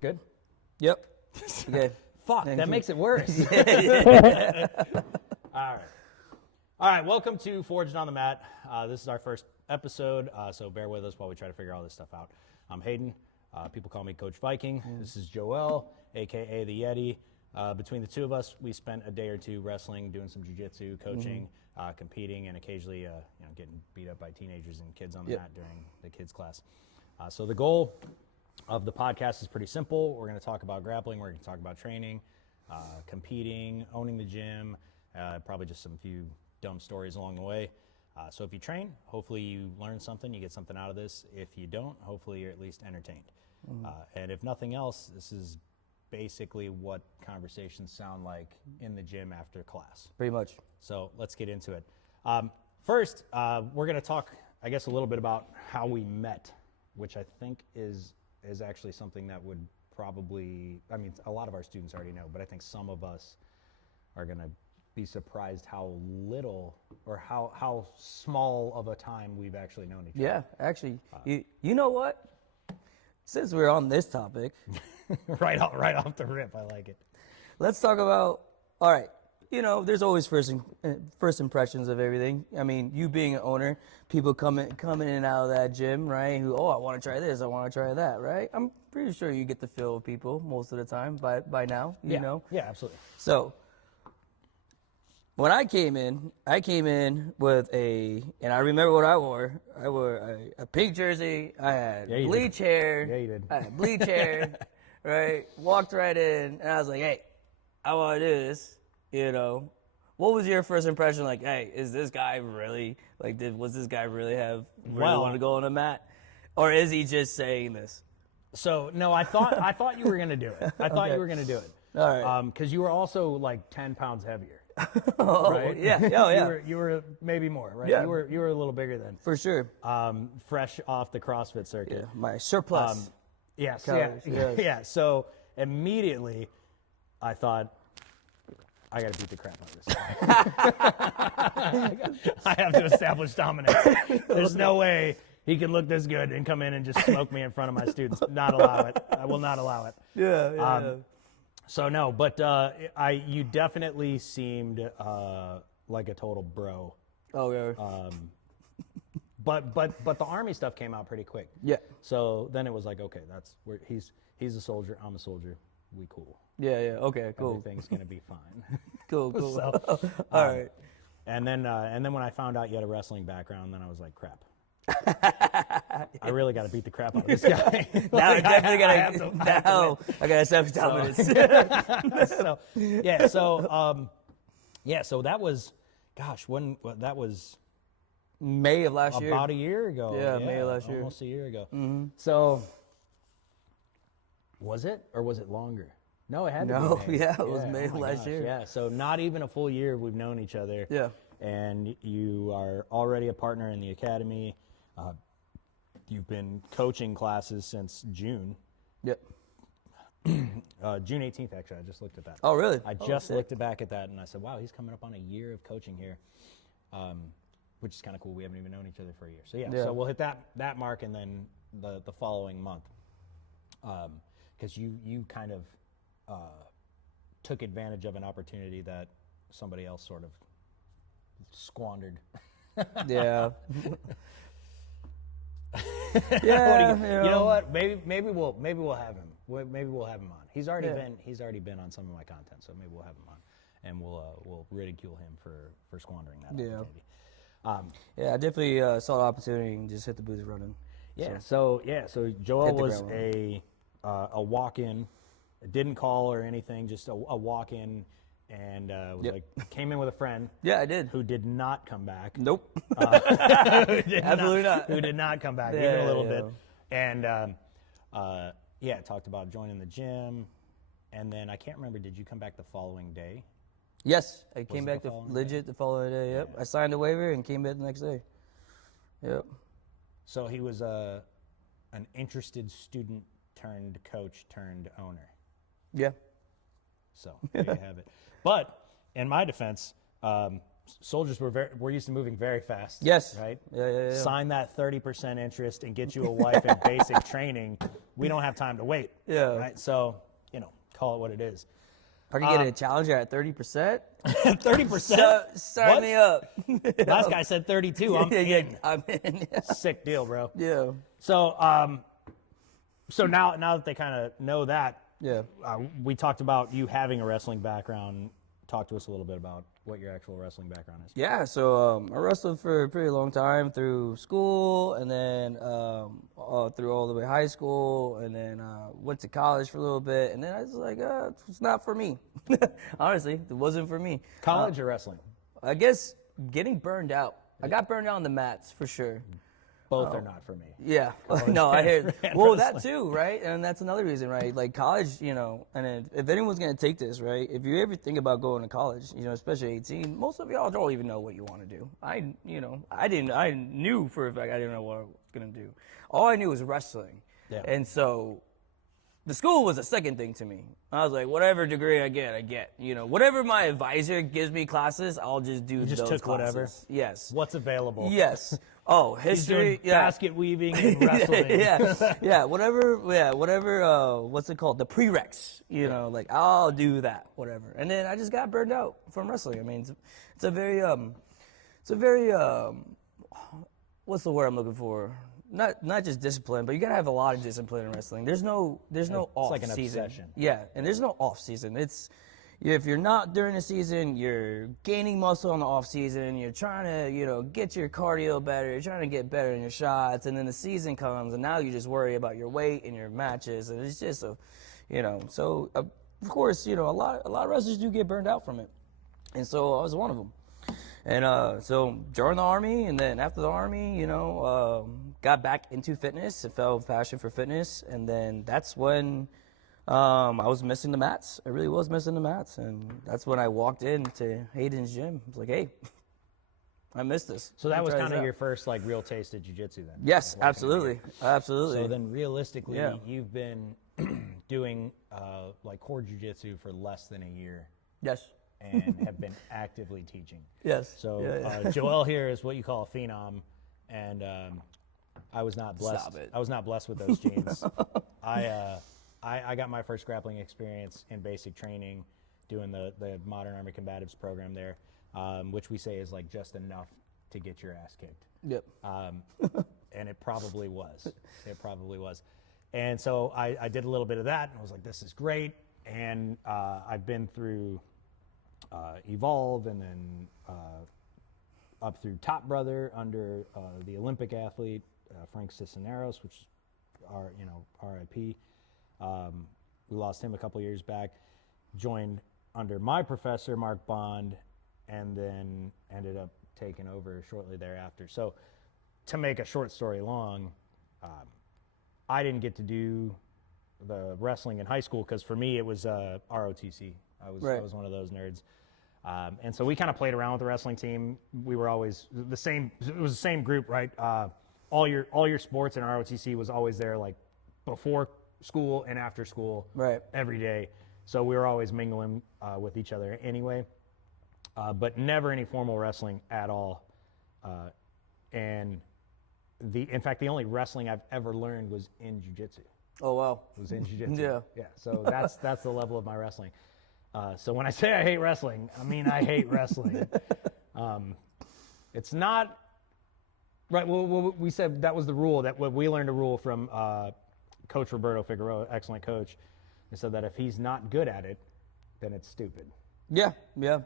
Good? Yep. Okay. Fuck, Thank that you. makes it worse. All right, welcome to Forged on the Mat. This is our first episode, so bear with us while we try to figure all this stuff out. I'm Hayden. People call me Coach Vykyng. This is Joel, a.k.a. the Yeti. Between the two of us, we spent a day or two wrestling, doing some jiu-jitsu, coaching, competing, and occasionally getting beat up by teenagers and kids on the mat during the kids' class. So the goal of the podcast is pretty simple. We're going to talk about grappling. We're going to talk about training, competing, owning the gym, probably just some few dumb stories along the way. So if you train, hopefully you learn something, you get something out of this. If you don't, hopefully you're at least entertained. And if nothing else, this is basically what conversations sound like in the gym after class. Pretty much. So let's get into it. First, we're going to talk, I guess, a little bit about how we met, which I think is actually something that would probably, I mean, a lot of our students already know, but I think some of us are going to be surprised how little or how small of a time we've actually known each other. Yeah, actually, you know what? Since we're on this topic, right off the rip, I like it. let's talk about, all right, there's always first impressions of everything. I mean, you being an owner, people coming in and out of that gym, right? Who, I want to try this, I want to try that, right? I'm pretty sure you get the feel of people most of the time by now, you know? Yeah, absolutely. So, when I came in with and I remember what I wore. I wore a pink jersey. I had bleach hair. Yeah, you did. I had bleach hair, right? Walked right in, and I was like, hey, I want to do this, What was your first impression? Like, hey, is this guy really, was this guy really want to go on a mat? Or is he just saying this? So, no, I thought you were going to do it. I thought you were going to do it. All right. Because you were also like 10 pounds heavier. Oh, right? yeah. Oh, yeah. You were maybe more, right? Yeah. You were a little bigger then. For sure. Fresh off the CrossFit circuit. Yeah, my surplus. Yes, calories, yeah. yes. Yeah, so immediately I thought, I got to beat the crap out of this guy. I have to establish dominance. There's no way he can look this good and come in and just smoke me in front of my students. Not allow it. I will not allow it. Yeah. So no, but you definitely seemed like a total bro. Oh, yeah. But the Army stuff came out pretty quick. Yeah. So then it was like, okay, that's where he's a soldier, I'm a soldier, we cool. Yeah. Okay. Cool. Everything's gonna be fine. Cool. So, all right. And then when I found out you had a wrestling background, then I was like, crap. I really got to beat the crap out of this guy. Now I definitely gotta. Now I gotta establish dominance. So that was, gosh, that was May of last year. About a year ago. Yeah, May of last year. Almost a year ago. Mm-hmm. So, was it or was it longer? No, it had to be May. Yeah, it was May of last year. Yeah, so not even a full year we've known each other. Yeah. And you are already a partner in the academy. You've been coaching classes since June. Yep. June 18th, actually. I just looked at that. Oh, really? I just looked back at that, and I said, wow, he's coming up on a year of coaching here, which is kind of cool. We haven't even known each other for a year. So, so we'll hit that mark and then the following month. Because you kind of took advantage of an opportunity that somebody else sort of squandered. Yeah. You know what? Maybe we'll have him. Maybe we'll have him on. He's already been on some of my content, so maybe we'll have him on, and we'll ridicule him for squandering that opportunity. I definitely saw the opportunity and just hit the booth running. So Joel was a walk-in, didn't call or anything, just a walk-in. And came in with a friend. Yeah, I did. Who did not come back. Nope. Absolutely not. Who did not come back, even a little bit. And talked about joining the gym. And then I can't remember, did you come back the following day? Yes, I came back the following day. Yep. I signed a waiver and came back the next day. Yep. So he was an interested student turned coach turned owner. Yeah. So there you have it. But in my defense, soldiers we're used to moving very fast. Yes. Right? Yeah. Sign that 30% interest and get you a wife in basic training. We don't have time to wait. Yeah. Right? So, call it what it is. I could get a challenger at 30%. 30%? Sign me up. Last guy said 32. I'm in. I'm in. Yeah. Sick deal, bro. Yeah. So, so now that they kind of know that, Yeah. We talked about you having a wrestling background. Talk to us a little bit about what your actual wrestling background is. Yeah, so I wrestled for a pretty long time through school, and then through all the way high school, and then went to college for a little bit, and then I was like, it's not for me. Honestly, it wasn't for me. College or wrestling? I guess getting burned out. I got burned out on the mats for sure. Both are not for me. Yeah, no, I hear. Well, that too, right? And that's another reason, right? Like college, and if anyone's gonna take this, right? If you ever think about going to college, especially 18, most of y'all don't even know what you want to do. I knew for a fact I didn't know what I was gonna do. All I knew was wrestling, and so the school was a second thing to me. I was like, whatever degree I get. Whatever my advisor gives me classes, I'll just do those took classes. Whatever? Yes. What's available? Yes. Oh, history, basket weaving and wrestling. whatever, what's it called? The prereqs, like I'll do that, whatever. And then I just got burned out from wrestling. I mean, it's a very, what's the word I'm looking for? Not just discipline, but you gotta have a lot of discipline in wrestling. There's no off like an season. obsession. Yeah, and there's no off season. If you're not during the season, you're gaining muscle on the off season. You're trying to, get your cardio better. You're trying to get better in your shots, and then the season comes, and now you just worry about your weight and your matches, and it's just So of course, a lot of wrestlers do get burned out from it, and so I was one of them. And so joined the Army, and then after the Army, got back into fitness and felt passion for fitness, and then that's when. I was missing the mats. I really was missing the mats. And that's when I walked into Hayden's gym. I was like, hey, I missed this. So that was kind of your first real taste of jiu-jitsu then? Yes, absolutely. Absolutely. So then realistically, you've been doing core jiu-jitsu for less than a year. Yes. And have been actively teaching. Yes. So Joel here is what you call a phenom. And I was not blessed. Stop it. I was not blessed with those genes. I got my first grappling experience in basic training doing the Modern Army Combatives program there, which we say is just enough to get your ass kicked. Yep. And it probably was. And so I did a little bit of that, and I was like, this is great. And I've been through Evolve, and then up through Top Brother under the Olympic athlete, Frank Cisneros, which is RIP. We lost him a couple years back, joined under my professor, Mark Bond, and then ended up taking over shortly thereafter. So to make a short story long, I didn't get to do the wrestling in high school because for me it was ROTC. I was one of those nerds. And so we kind of played around with the wrestling team. We were always the same. It was the same group, right? All your sports in ROTC was always there, before school and after school, right, every day. So we were always mingling with each other anyway, but never any formal wrestling at all. And in fact, the only wrestling I've ever learned was in jiu-jitsu. Oh wow! It was in jiu-jitsu. Yeah. So that's the level of my wrestling. So when I say I hate wrestling, I mean I hate wrestling. It's not right. Well, we said that was the rule. That we learned a rule from. Coach Roberto Figueroa, excellent coach, he said that if he's not good at it, then it's stupid. Yeah,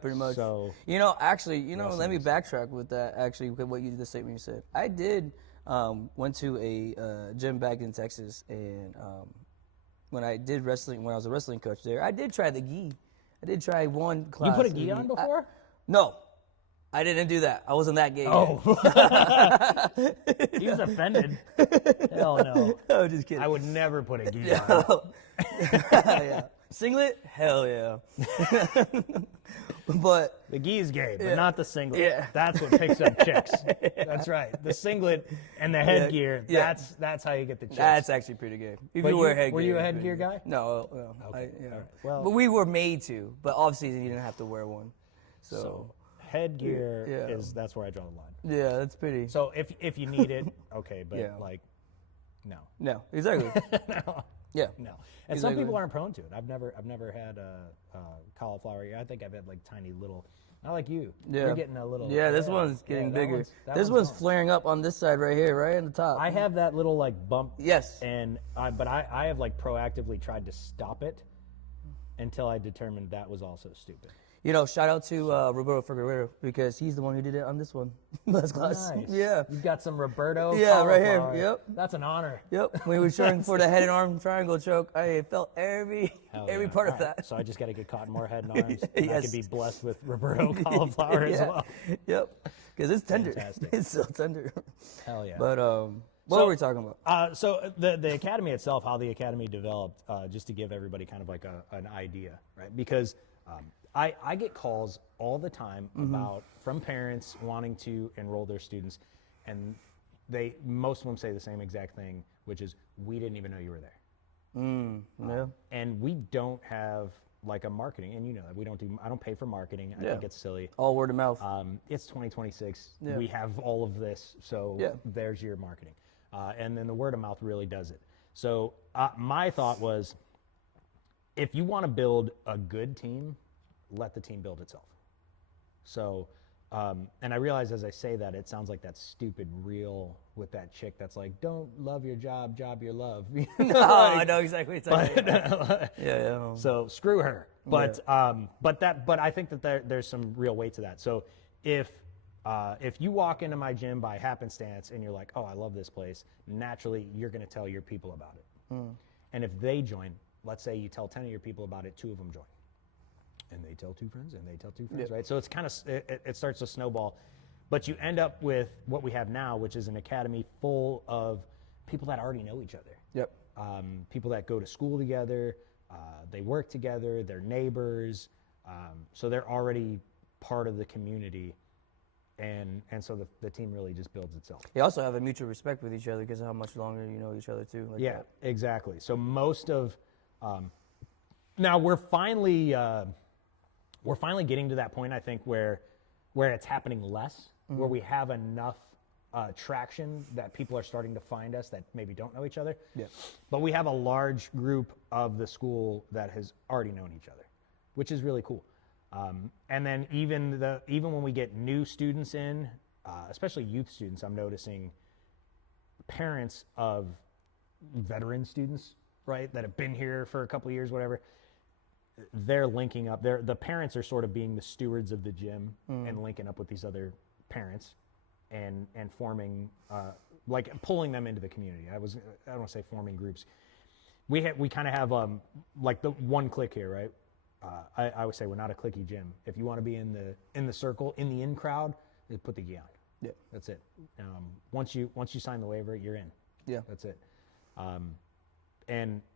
pretty much. So let me backtrack with that. Actually, with what the statement you said, I did went to a gym back in Texas, and when I did wrestling, when I was a wrestling coach there, I did try the gi. I did try one class. You put a gi on before? No. I didn't do that. I wasn't that gay. Oh. He was offended. Hell no. I'm just kidding. I would never put a gi on. Yeah. Singlet? Hell yeah. But the gi is gay, but not the singlet. Yeah. That's what picks up chicks. That's right. The singlet and the headgear, that's how you get the chicks. That's actually pretty good. If you wear headgear. Were you a headgear guy? No. Okay. Yeah. Right. Well, but we were made to. But off season, you didn't have to wear one. So headgear Yeah. that's where I draw the line. Yeah, that's pretty. So if you need it, okay, but Yeah. like, no. No, exactly. No. Yeah. No. And some Exactly. people aren't prone to it. I've never had a cauliflower. I think I've had like tiny little. Not like you. Yeah. You're getting a little. Yeah, this one's getting that bigger. that This one's gone. flaring up on this side right here, right on the top. I have that little like bump. Yes. And but I have like proactively tried to stop it until I determined that was also stupid. You know, shout out to Roberto Figueroa because he's the one who did it on this one. Last class. Nice. Yeah. You've got some Roberto. Yeah, right here. cauliflower. Yep. That's an honor. Yep. When we were showing for the head and arm triangle choke, I felt every Hell every yeah. part of All right, that. So I just got to get caught in more head and arms. And I Yes. could be blessed with Roberto cauliflower as Yeah. well. Yep. Because it's tender. Fantastic. It's so tender. Hell yeah. But what were we talking about? So the academy itself, how the academy developed, just to give everybody kind of like an idea, right? Because I get calls all the time from parents wanting to enroll their students, and most of them say the same exact thing, which is, we didn't even know you were there. Yeah. And we don't have like a marketing, and you know that I don't pay for marketing. I Yeah. think it's silly. All word of mouth. It's 2026. Yeah. We have all of this, so Yeah. there's your marketing. And then the word of mouth really does it. So my thought was, if you want to build a good team, let the team build itself. So, and I realize as I say that, it sounds like that stupid reel with that chick that's like, don't love your job, job your love. No, I know exactly what you're talking about. Yeah. So screw her. But but I think that there's some real weight to that. So if you walk into my gym by happenstance and you're like, oh, I love this place, naturally you're going to tell your people about it. And if they join, let's say you tell 10 of your people about it, 2 of them join. And they tell 2 friends, and they tell 2 friends, right? So it's kind of, it starts to snowball. But you end up with what we have now, which is an academy full of people that already know each other. Yep. People that go to school together, they work together, they're neighbors, so they're already part of the community, and so the team really just builds itself. You also have a mutual respect with each other because of how much longer you know each other too. Like Yeah, that. exactly. So most of now we're finally getting to that point, I think, where it's happening less, where we have enough traction that people are starting to find us that maybe don't know each other. Yeah. But we have a large group of the school that has already known each other, which is really cool. And then even when we get new students in, especially youth students, I'm noticing parents of veteran students, right, that have been here for a couple of years, whatever, they're linking up. The parents are sort of being the stewards of the gym and linking up with these other parents and forming, like pulling them into the community. I don't want to say forming groups. We kind of have like the one click here, right? I would say we're not a cliquey gym. If you want to be in the circle, in the in crowd, put the gi on. Yeah. That's it. Once you sign the waiver, you're in. Yeah. That's it.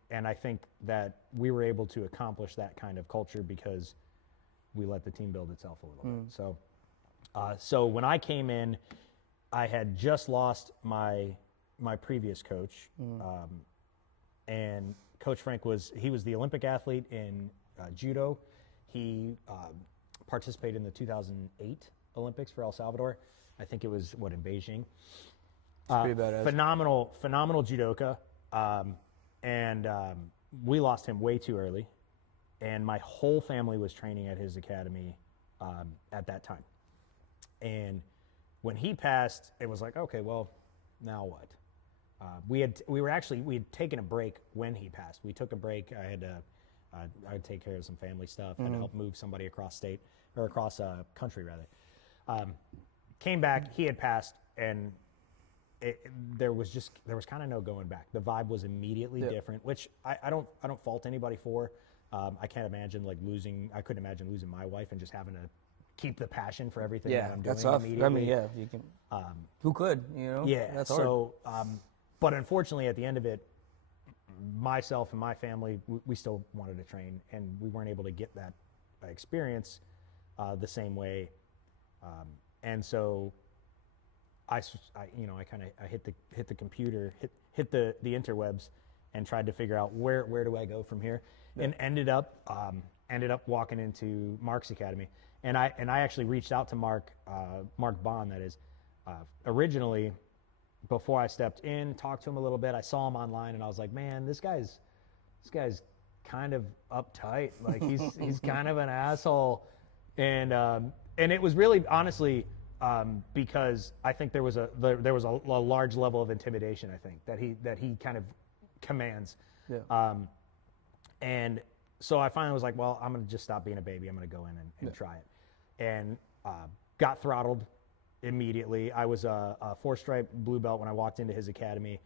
And I think that we were able to accomplish that kind of culture because we let the team build itself a little bit. So when I came in, I had just lost my previous coach, and Coach Frank was the Olympic athlete in judo. He participated in the 2008 Olympics for El Salvador. I think it was in Beijing. Pretty badass. Phenomenal judoka. And we lost him way too early. And my whole family was training at his academy at that time. And when he passed, it was like, okay, well, now what? We had taken a break when he passed. We took a break. I had take care of some family stuff. Had to help move somebody across country rather. Came back. He had passed, and there was kind of no going back. The vibe was immediately different, which I don't fault anybody for. I can't imagine I couldn't imagine losing my wife and just having to keep the passion for everything that I'm doing. That's tough. immediately. I mean, yeah, you can. Who could? You know. Yeah. That's hard. So, but unfortunately, at the end of it, myself and my family, we still wanted to train, and we weren't able to get that experience the same way. And so, I hit the computer, hit the interwebs, and tried to figure out where do I go from here, and ended up ended up walking into Mark's academy, and I actually reached out to Mark Bond, that is, originally. Before I stepped in, talked to him a little bit. I saw him online, and I was like, man, this guy's kind of uptight. Like he's kind of an asshole, and it was really honestly because I think there was a large level of intimidation. I think that he kind of commands. Yeah. And so I finally was like, well, I'm gonna just stop being a baby. I'm gonna go in and try it, and got throttled immediately. I was a 4-stripe blue belt when I walked into his academy.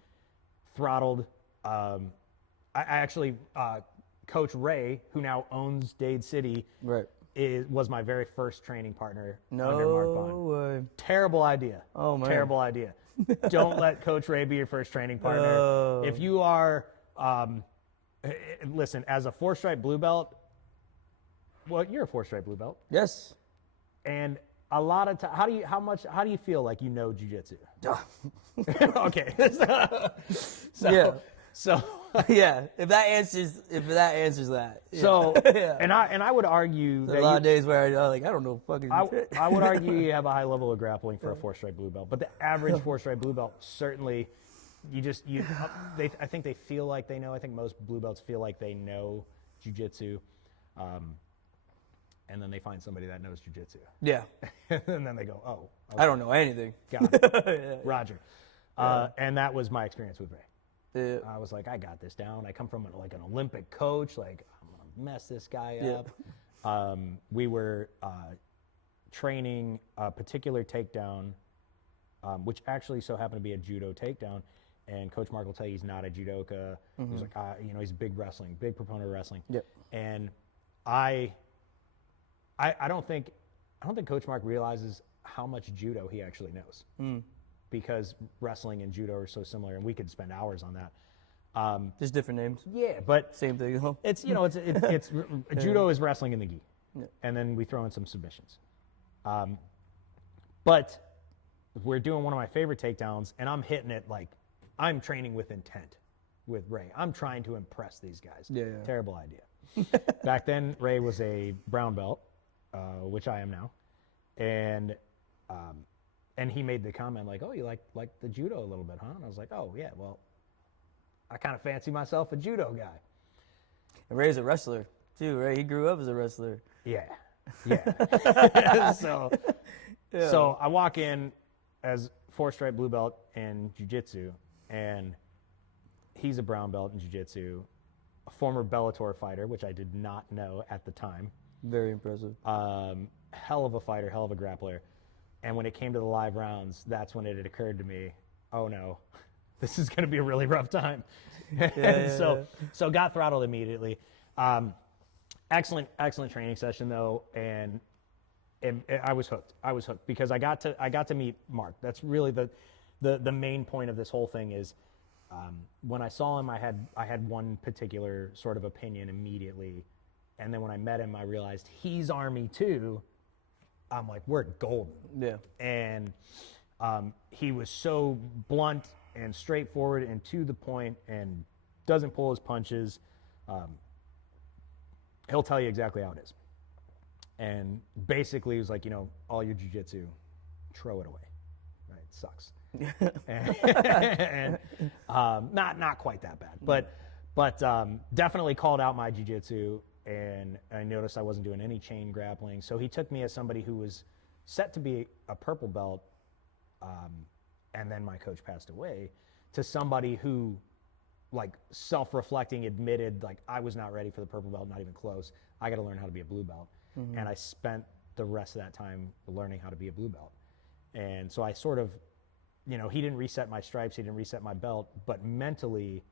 Throttled. I actually, Coach Ray, who now owns Dade City, Right. was my very first training partner No under Mark Bond. way. Terrible idea. Oh, man. Terrible idea. Don't let Coach Ray be your first training partner. No. If you are, listen, as a 4-stripe blue belt, well, you're a 4-stripe blue belt, Yes. and a lot of how do you feel like you know jiu-jitsu? Okay. Yeah. So Yeah. If that answers that. Yeah. so Yeah. and I would argue There's that a lot of days where I don't know fucking shit. I would argue you have a high level of grappling for a 4-stripe blue belt, but the average 4-stripe blue belt certainly I think they feel like they know. I think most blue belts feel like they know jiu-jitsu. And then they find somebody that knows jiu-jitsu. Yeah. And then they go, oh, okay, I don't know anything. got it. Yeah. Roger. And that was my experience with Ray. Yeah. I was like, I got this down. I come from an Olympic coach. Like, I'm going to mess this guy up. We were training a particular takedown, which actually so happened to be a judo takedown. And Coach Mark will tell you he's not a judoka. He's like, he's big proponent of wrestling. Yep. And I don't think Coach Mark realizes how much judo he actually knows, because wrestling and judo are so similar, and we could spend hours on that. Just different names. Yeah, but Same thing. Huh? it's judo is wrestling in the gi, and then we throw in some submissions. But we're doing one of my favorite takedowns, and I'm hitting it like I'm training with intent with Ray. I'm trying to impress these guys. Yeah. Terrible idea. Back then, Ray was a brown belt, which I am now, and he made the comment like, "Oh, you like the judo a little bit, huh?" And I was like, "Oh yeah, well, I kind of fancy myself a judo guy." And Ray's a wrestler too, right? He grew up as a wrestler. Yeah. So I walk in as 4-stripe blue belt in jiu-jitsu, and he's a brown belt in jiu-jitsu, a former Bellator fighter, which I did not know at the time. Very impressive. Hell of a fighter, hell of a grappler. And when it came to the live rounds, that's when it had occurred to me, oh no, this is going to be a really rough time. So got throttled immediately. Excellent training session though, and I was hooked. I was hooked because I got to meet Mark. That's really the main point of this whole thing is, when I saw him, I had one particular sort of opinion immediately, and then when I met him, I realized he's Army too. I'm like, we're golden. Yeah. And he was so blunt and straightforward and to the point and doesn't pull his punches. He'll tell you exactly how it is. And basically, he was like, all your jiu-jitsu, throw it away. Right? It sucks. and not quite that bad, but definitely called out my jiu-jitsu, and I noticed I wasn't doing any chain grappling. So he took me as somebody who was set to be a purple belt, and then my coach passed away, to somebody who, like, self-reflecting, admitted, like, I was not ready for the purple belt, not even close. I got to learn how to be a blue belt. And I spent the rest of that time learning how to be a blue belt. And so I sort of, he didn't reset my stripes, he didn't reset my belt, but mentally,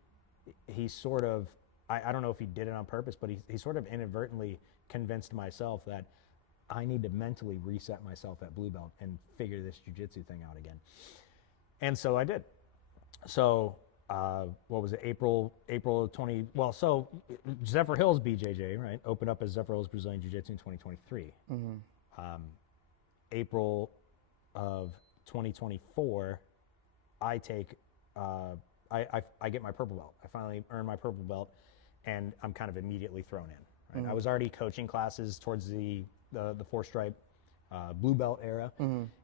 he sort of, I don't know if he did it on purpose, but he sort of inadvertently convinced myself that I need to mentally reset myself at blue belt and figure this jiu-jitsu thing out again. And so I did. So, what was it, April of 20, well, so Zephyr Hills BJJ, right, opened up as Zephyr Hills Brazilian Jiu-Jitsu in 2023. April of 2024, I take, I get my purple belt. I finally earn my purple belt, and I'm kind of immediately thrown in. Right? I was already coaching classes towards the 4-stripe blue belt era,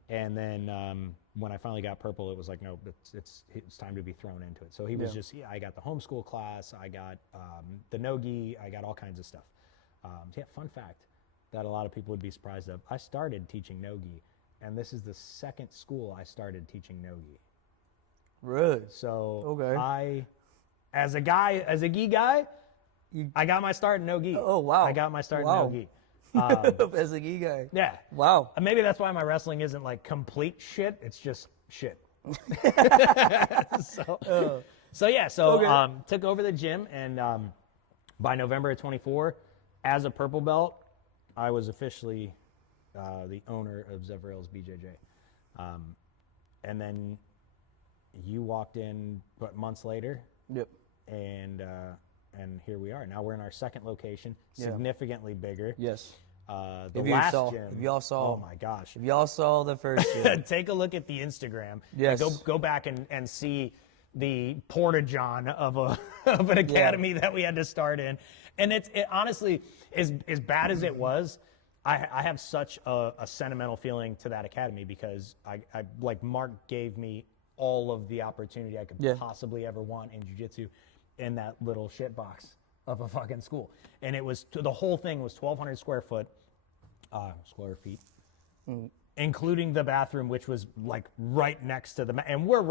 and then when I finally got purple, it was like, no, it's time to be thrown into it. So he was just, I got the homeschool class, I got the no-gi, I got all kinds of stuff. Fun fact that a lot of people would be surprised of. I started teaching no-gi, and this is the second school I started teaching no-gi. Really? So Okay. as a gi guy, I got my start in no-gi. Oh, wow. I got my start Wow. in no-gi. As a gi guy. Yeah. Wow. Maybe that's why my wrestling isn't like complete shit. It's just shit. Took over the gym, and by November of 24, as a purple belt, I was officially the owner of Zevril's BJJ. And then you walked in, months later? Yep. And here we are. Now we're in our second location, significantly bigger. Yes. The last gym. If y'all saw. Oh my gosh. If y'all saw the first gym. Take a look at the Instagram. Yes. And go back and see the porta-john of an academy that we had to start in. And it honestly, as bad as it was, I have such a sentimental feeling to that academy, because I like Mark gave me all of the opportunity I could possibly ever want in jiu-jitsu in that little shit box of a fucking school. And it was, the whole thing was 1,200 square feet, including the bathroom, which was like right next to the mat. And we're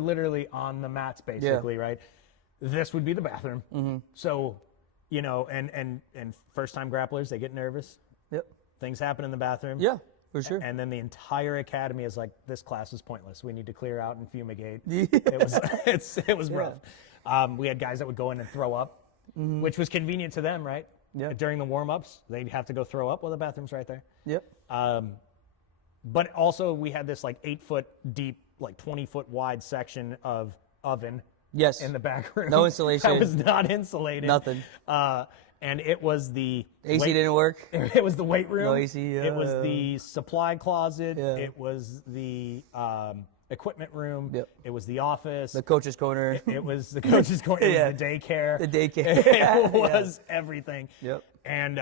literally on the mats, basically, right? This would be the bathroom. So, and first time grapplers, they get nervous. Yep. Things happen in the bathroom. Yeah, for sure. And then the entire academy is like, this class is pointless. We need to clear out and fumigate. Yeah. It was rough. We had guys that would go in and throw up, which was convenient to them, right? Yeah. During the warm-ups, they'd have to go throw up. Well, the bathroom's right there. Yep. But also we had this like 8-foot deep, like 20-foot wide section of oven. Yes. In the back room. No insulation. That was not insulated. Nothing. And it was the AC didn't work. It was the weight room. No AC. It was the supply closet. Yeah. It was the equipment room. Yep. It was the office. The coach's corner. It was the coach's corner. It was the daycare. The daycare. It was everything. Yep. And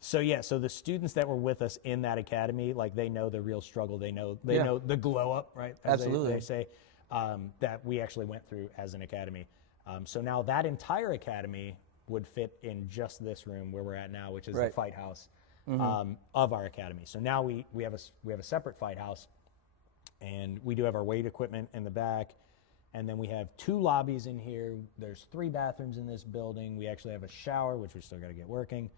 so the students that were with us in that academy, like, they know the real struggle. They know the glow up, right? As Absolutely. They say, that we actually went through as an academy. So now that entire academy would fit in just this room where we're at now, which is the fight house of our academy. So now we have a separate fight house, and we do have our weight equipment in the back, and then we have 2 lobbies in here. There's 3 bathrooms in this building. We actually have a shower, which we still got to get working,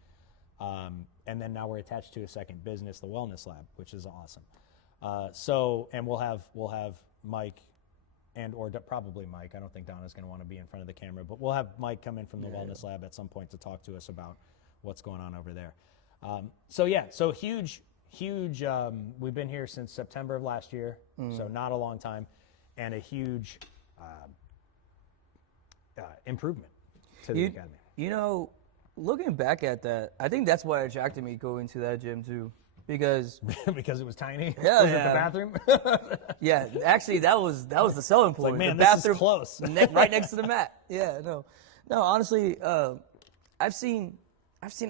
and then now we're attached to a second business, the Wellness Lab, which is awesome. And we'll have Mike. Or probably Mike. I don't think Donna's going to want to be in front of the camera, but we'll have Mike come in from the Wellness Lab at some point to talk to us about what's going on over there. So huge. We've been here since September of last year, so not a long time, and a huge improvement to the academy. Looking back at that, I think that's what attracted me going to that gym too. Because it was tiny. Yeah, was it the bathroom? Yeah, actually, that was the selling point. Like, man, the this bathroom is close. right next to the mat. Yeah, no. Honestly, I've seen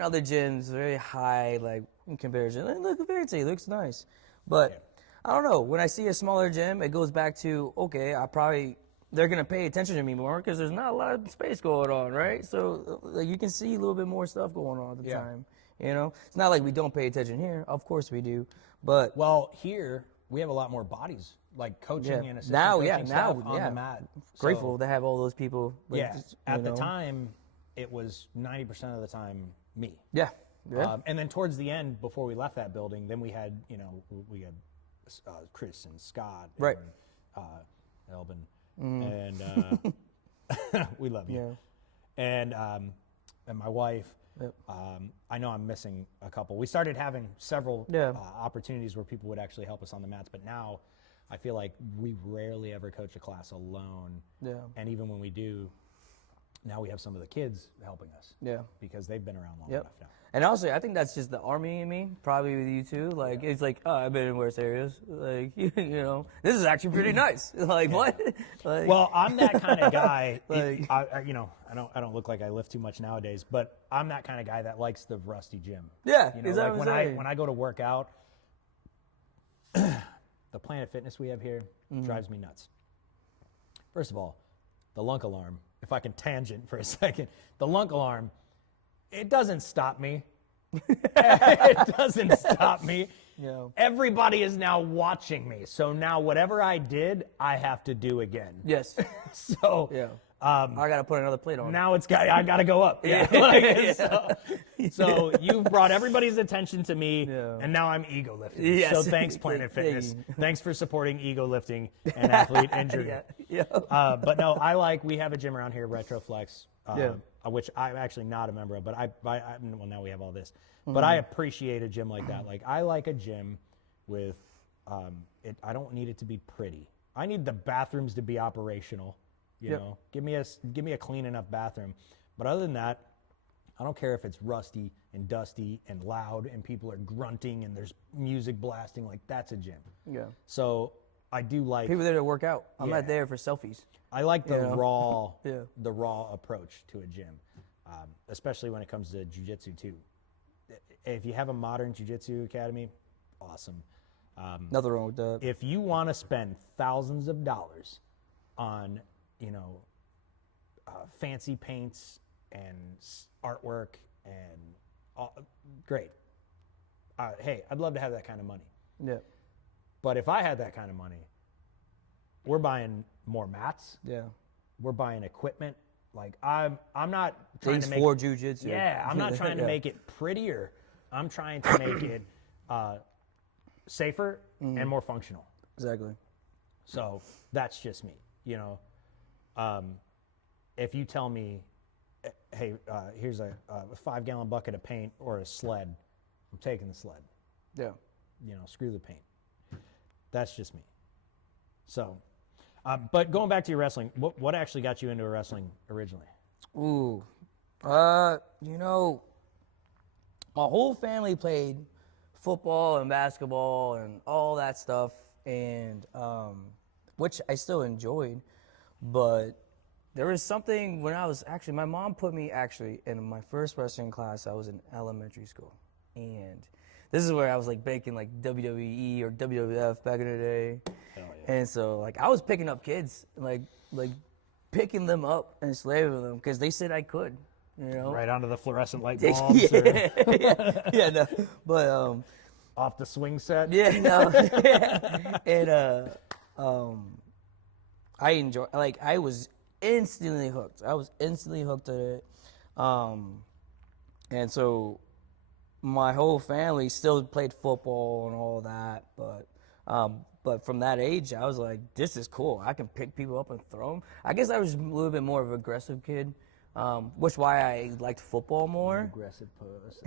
other gyms very high, like, in comparison. Look, Vykyng looks nice, but I don't know. When I see a smaller gym, it goes back to, okay, they're gonna pay attention to me more because there's not a lot of space going on, right? So, like, you can see a little bit more stuff going on at the time. It's not like we don't pay attention here. Of course we do, but here we have a lot more bodies, like coaching and assistant coaching now, staff on the mat. Grateful to have all those people. At the time, it was 90% of the time me. Yeah. And then towards the end, before we left that building, then we had Chris and Scott, right, and Elvin, and we love you, and my wife. Yep. I know I'm missing a couple. We started having several opportunities where people would actually help us on the mats, but now I feel like we rarely ever coach a class alone. Yeah. And even when we do, now we have some of the kids helping us. Yeah. Because they've been around long Yep. enough now. And also, I think that's just the Army in me, probably with you too. Like, it's like, oh, I've been in worse areas. Like, you know, this is actually pretty nice. Like, what? Like, Well, I'm that kind of guy. Like- I don't look like I lift too much nowadays, but I'm that kind of guy that likes the rusty gym. yeah, You know, is that like what I'm saying? when I go to work out, the Planet Fitness we have here drives me nuts. First of all, the lunk alarm, if I can tangent for a second, the lunk alarm, it doesn't stop me. It doesn't stop me. Yeah. Everybody is now watching me. So now whatever I did, I have to do again. Yes. So Yeah. I got to put another plate on. now I got to go up. Yeah. So you've brought everybody's attention to me, Yeah. and now I'm ego lifting. Yes. So thanks, Planet Fitness. Thanks for supporting ego lifting and athlete injury. Yeah. But no, we have a gym around here, Retroflex, Yeah. which I'm actually not a member of, but well, now we have all this. But I appreciate a gym like that. Like, I like a gym with, I don't need it to be pretty. I need the bathrooms to be operational. You know, give me a clean enough bathroom. But other than that, I don't care if it's rusty and dusty and loud and people are grunting and there's music blasting. Like, that's a gym. Yeah. So I do like People there to work out. I'm Yeah. not there for selfies. I like the know? raw Yeah. the raw approach to a gym, especially when it comes to jiu-jitsu too. If you have a modern jiu-jitsu academy, awesome. Nothing wrong with that. If you want to spend thousands of dollars on, you know, fancy paints and artwork and great. Hey, I'd love to have that kind of money. Yeah. But if I had that kind of money, we're buying more mats. Yeah. We're buying equipment. Like, I'm not trying Things to make for jiu-jitsu. Yeah, I'm not trying to Yeah. make it prettier. I'm trying to make it safer and more functional. Exactly. So that's just me. You know, if you tell me, hey, here's a 5-gallon bucket of paint or a sled, I'm taking the sled. Yeah. You know, screw the paint. That's just me. So, but going back to your wrestling, what actually got you into wrestling originally? Ooh. You know, my whole family played football and basketball and all that stuff, and which I still enjoyed, but there was something when I was my mom put me in my first wrestling class. I was in elementary school, and this is where I was like baking like WWE or WWF back in the day. Hell yeah. And so like I was picking up kids, like picking them up and slaving them because they said I could, you know. Right onto the fluorescent light bulbs or yeah, no, but off the swing set? yeah, no, and I enjoy, like, I was instantly hooked. I was instantly hooked at it, and so my whole family still played football and all that, but from that age, I was like, this is cool. I can pick people up and throw them. I guess I was a little bit more of an aggressive kid, which why I liked football more. Aggressive puss.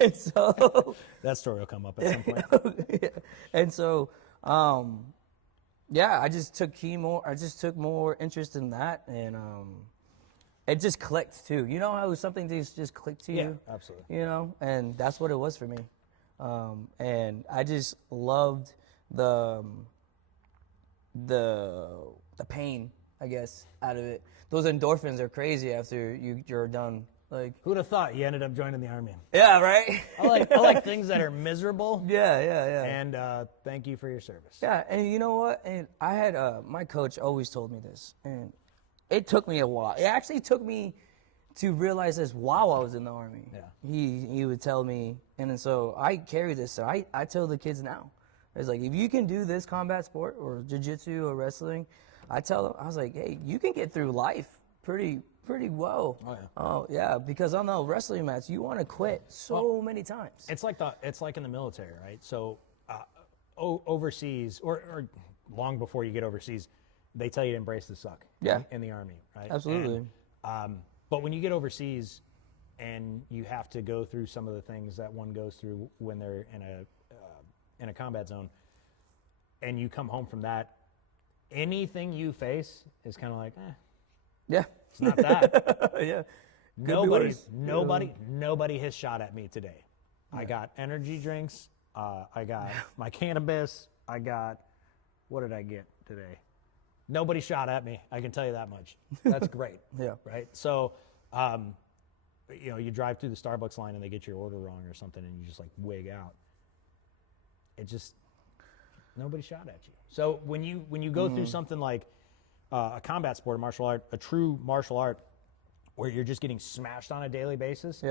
And so, That story will come up at some point. and so, yeah, I just took more interest in that, and it just clicked too. You know how something just clicked to you? Yeah, absolutely. You know, and that's what it was for me. And I just loved the pain, I guess, out of it. Those endorphins are crazy after you're done. Like, Who'd have thought you ended up joining the Army? yeah, right. I like things that are miserable. Yeah. And thank you for your service. Yeah, and you know what? And I had my coach always told me this, and it took me a while. It actually took me to realize this while I was in the Army. Yeah. He would tell me, and then so I carry this. So I tell the kids now. It's like, if you can do this combat sport or jiu-jitsu or wrestling, I tell them, I was like, hey, you can get through life pretty well. Oh, yeah. Oh yeah, because on the wrestling mats, you want to quit so many times. It's like in the military, right? So overseas, or long before you get overseas, they tell you to embrace the suck. Yeah. In the Army, right? Absolutely. And, but when you get overseas, and you have to go through some of the things that one goes through when they're in a combat zone, and you come home from that, anything you face is kind of like, Yeah. It's not that. Yeah. Nobody has shot at me today. I got energy drinks. I got my cannabis. What did I get today? Nobody shot at me. I can tell you that much. That's great. Yeah. Right. So, you drive through the Starbucks line and they get your order wrong or something, and you just like wig out. Nobody shot at you. So when you go through something like a combat sport, a martial art, a true martial art, where you're just getting smashed on a daily basis,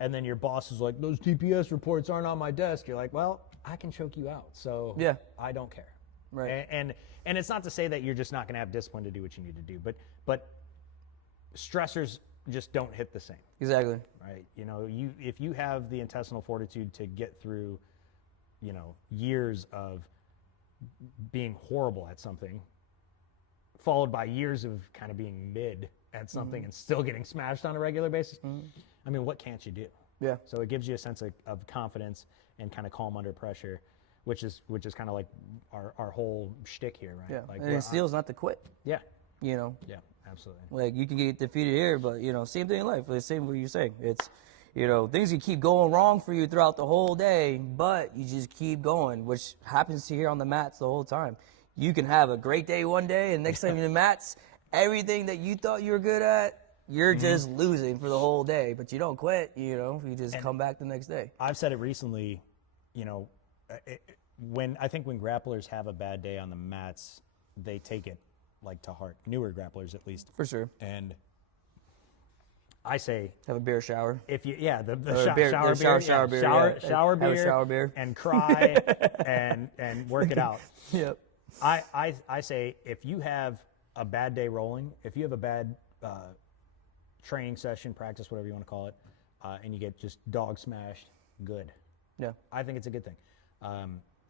and then your boss is like, those TPS reports aren't on my desk. You're like, well, I can choke you out, so I don't care. Right. And it's not to say that you're just not going to have discipline to do what you need to do, but stressors just don't hit the same. Exactly. Right. If you have the intestinal fortitude to get through, years of being horrible at something, followed by years of kind of being mid at something and still getting smashed on a regular basis, I mean, what can't you do? Yeah. So it gives you a sense of confidence and kind of calm under pressure, which is kind of like our whole shtick here, right? Yeah. Like, and steel's not to quit. Yeah. Yeah, absolutely. Like, you can get defeated here, but, same thing in life. The same what you're saying. It's, things can keep going wrong for you throughout the whole day, but you just keep going, which happens to here on the mats the whole time. You can have a great day one day, and next time you're in the mats, everything that you thought you were good at, you're just losing for the whole day. But you don't quit, you just come back the next day. I've said it recently, when grapplers have a bad day on the mats, they take it like to heart. Newer grapplers, at least. For sure. And I say, have a beer shower. If you, shower beer, and cry and work it out. Yep. I say, if you have a bad day rolling, if you have a bad training session, practice, whatever you want to call it, and you get just dog smashed, good. Yeah. I think it's a good thing.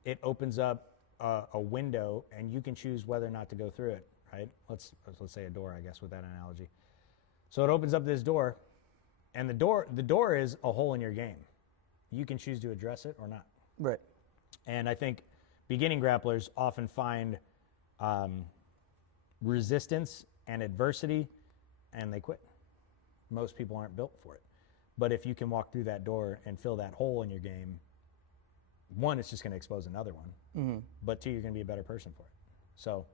It opens up a window, and you can choose whether or not to go through it. Right? Let's say a door, I guess, with that analogy. So it opens up this door, and the door is a hole in your game. You can choose to address it or not. Right. And I think beginning grapplers often find resistance and adversity, and they quit. Most people aren't built for it. But if you can walk through that door and fill that hole in your game, one, it's just going to expose another one. But two, you're going to be a better person for it. So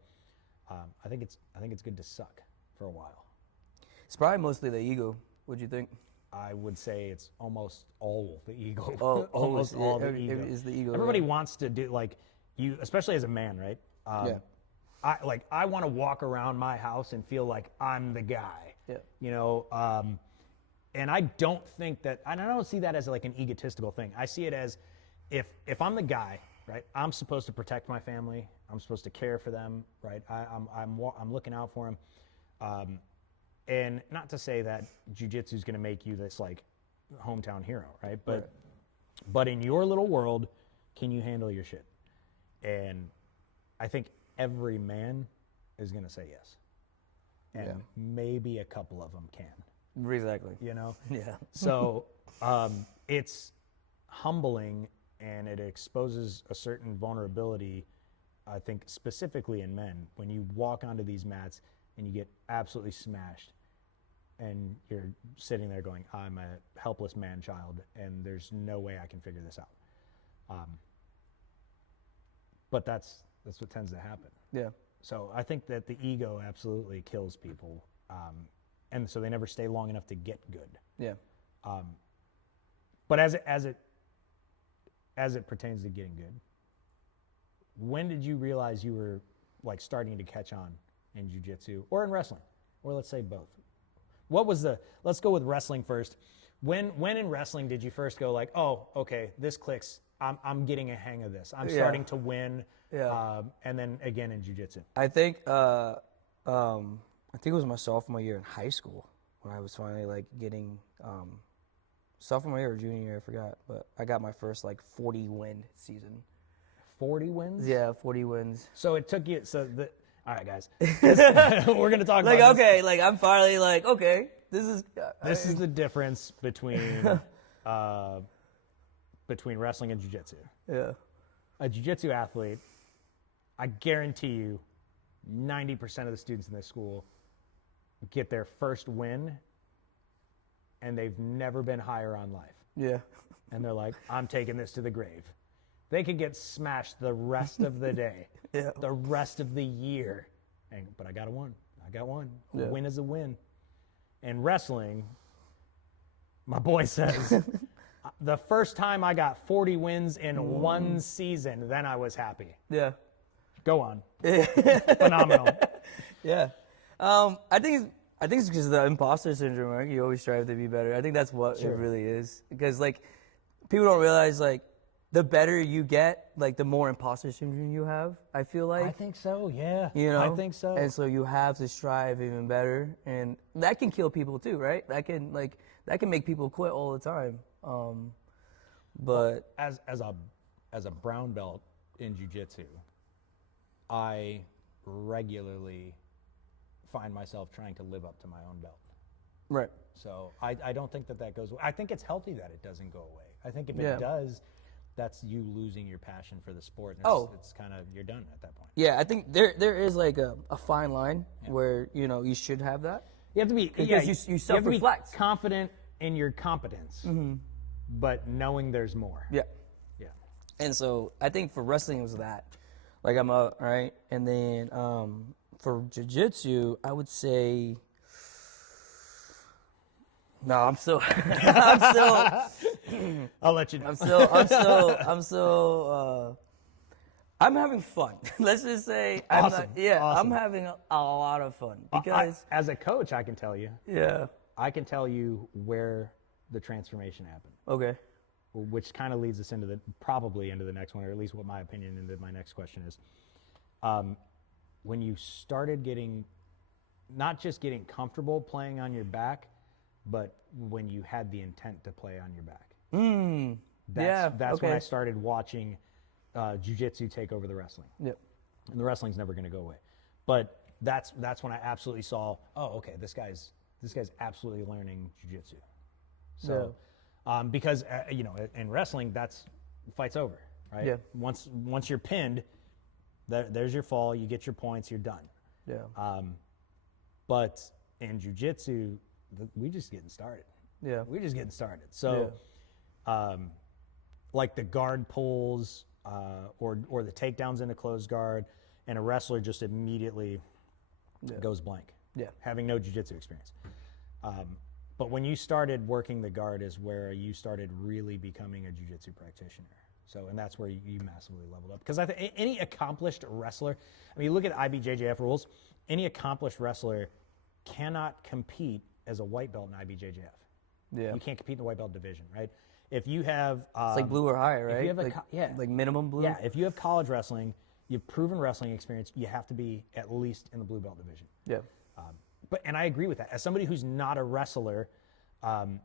I think it's good to suck for a while. It's probably mostly the ego. What'd you think? I would say it's almost all the ego. Almost all the ego. Is the ego. Everybody wants to do, like, you, especially as a man, right? I want to walk around my house and feel like I'm the guy. Yeah. And I don't think that, and I don't see that as like an egotistical thing. I see it as if I'm the guy, right? I'm supposed to protect my family. I'm supposed to care for them, right? I'm looking out for them. And not to say that jiu-jitsu is going to make you this like hometown hero, right? But in your little world, can you handle your shit? And I think every man is going to say yes. And maybe a couple of them can. Exactly. Yeah. So it's humbling, and it exposes a certain vulnerability, I think, specifically in men. When you walk onto these mats and you get absolutely smashed, and you're sitting there going, I'm a helpless man-child, and there's no way I can figure this out. But that's what tends to happen. Yeah. So I think that the ego absolutely kills people, and so they never stay long enough to get good. Yeah. But as it pertains to getting good, when did you realize you were like starting to catch on in jiu-jitsu or in wrestling, or let's say both? Let's go with wrestling first. When in wrestling did you first go like, oh, okay, this clicks. I'm getting a hang of this. I'm starting to win. Yeah. And then again in jiu-jitsu. I think it was my sophomore year in high school when I was finally like getting sophomore year or junior year, I forgot, but I got my first like 40 win season. 40 wins? Yeah, 40 wins. So it took you. All right, guys. We're gonna talk like, about okay, like I'm finally like, okay, this is the difference between wrestling and jiu-jitsu. Yeah. A jiu-jitsu athlete, I guarantee you, 90% of the students in this school get their first win and they've never been higher on life. Yeah. And they're like, I'm taking this to the grave. They could get smashed the rest of the day, the rest of the year. But I got a win. I got one. A win is a win. And wrestling, my boy says, the first time I got 40 wins in one season, then I was happy. Yeah. Go on. Phenomenal. Yeah. I think it's because of the imposter syndrome, right? You always strive to be better. I think that's what it really is. Because, like, people don't realize, like, the better you get, like, the more imposter syndrome you have, I feel like. I think so, yeah. You know? I think so. And so you have to strive even better. And that can kill people, too, right? That can make people quit all the time. But as a brown belt in jiu-jitsu, I regularly find myself trying to live up to my own belt. right. So I don't think that goes away. I think it's healthy that it doesn't go away. I think if it does, that's you losing your passion for the sport. And it's kind of, you're done at that point. Yeah, I think there is like a fine line where, you know, you should have that. You have to be, Because you self-reflect. You have to be confident in your competence, but knowing there's more. Yeah. Yeah. And so I think for wrestling it was that. Like I'm up, right? And then for jiu-jitsu, I would say no, I'm still I'll let you know. I'm having fun. Let's just say Awesome. I'm having a lot of fun because as a coach, I can tell you. Yeah. I can tell you where the transformation happened. Okay. Which kind of leads us into the next one, or at least what my opinion into my next question is. When you started not just getting comfortable playing on your back, but when you had the intent to play on your back. That's when I started watching jiu-jitsu take over the wrestling. Yep. And the wrestling's never going to go away. But that's when I absolutely saw, okay, this guy's absolutely learning jiu-jitsu. So, because in wrestling, fight's over, right? Yeah. Once you're pinned, there's your fall. You get your points. You're done. Yeah. But in jiu-jitsu, we're just getting started. Yeah. We're just getting started. So, like the guard pulls or the takedowns into closed guard, and a wrestler just immediately goes blank. Yeah. Having no jiu-jitsu experience. But when you started working the guard is where you started really becoming a jiu-jitsu practitioner. So, and that's where you massively leveled up. Because I think any accomplished wrestler, I mean, you look at IBJJF rules, any accomplished wrestler cannot compete as a white belt in IBJJF. Yeah. You can't compete in the white belt division, right? If you have... it's like blue or higher, right? If you have like minimum blue? Yeah, if you have college wrestling, you've proven wrestling experience, you have to be at least in the blue belt division. Yeah. And I agree with that. As somebody who's not a wrestler, and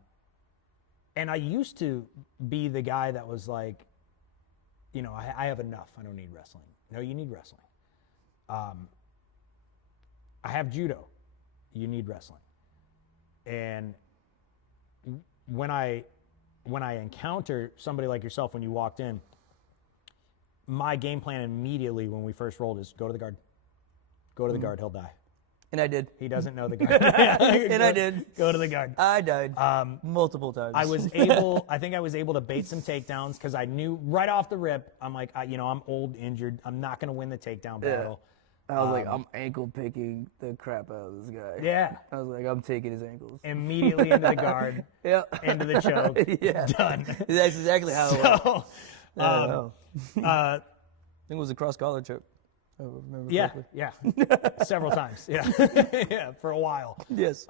I used to be the guy that was like, I have enough. I don't need wrestling. No, you need wrestling. I have judo. You need wrestling. And when I encounter somebody like yourself when you walked in, my game plan immediately when we first rolled is go to the guard. Go to the guard, he'll die. And I did. He doesn't know the guard. And I did. Go to the guard. I died multiple times. I think I was able to bait some takedowns because I knew right off the rip, I'm like, I'm old, injured. I'm not going to win the takedown battle. I was like, I'm ankle picking the crap out of this guy. Yeah. I was like, I'm taking his ankles. Immediately into the guard. Into the choke. Done. That's exactly how it went. I think it was a cross collar choke. I remember correctly. Yeah. Several times. Yeah. Yeah, for a while. Yes.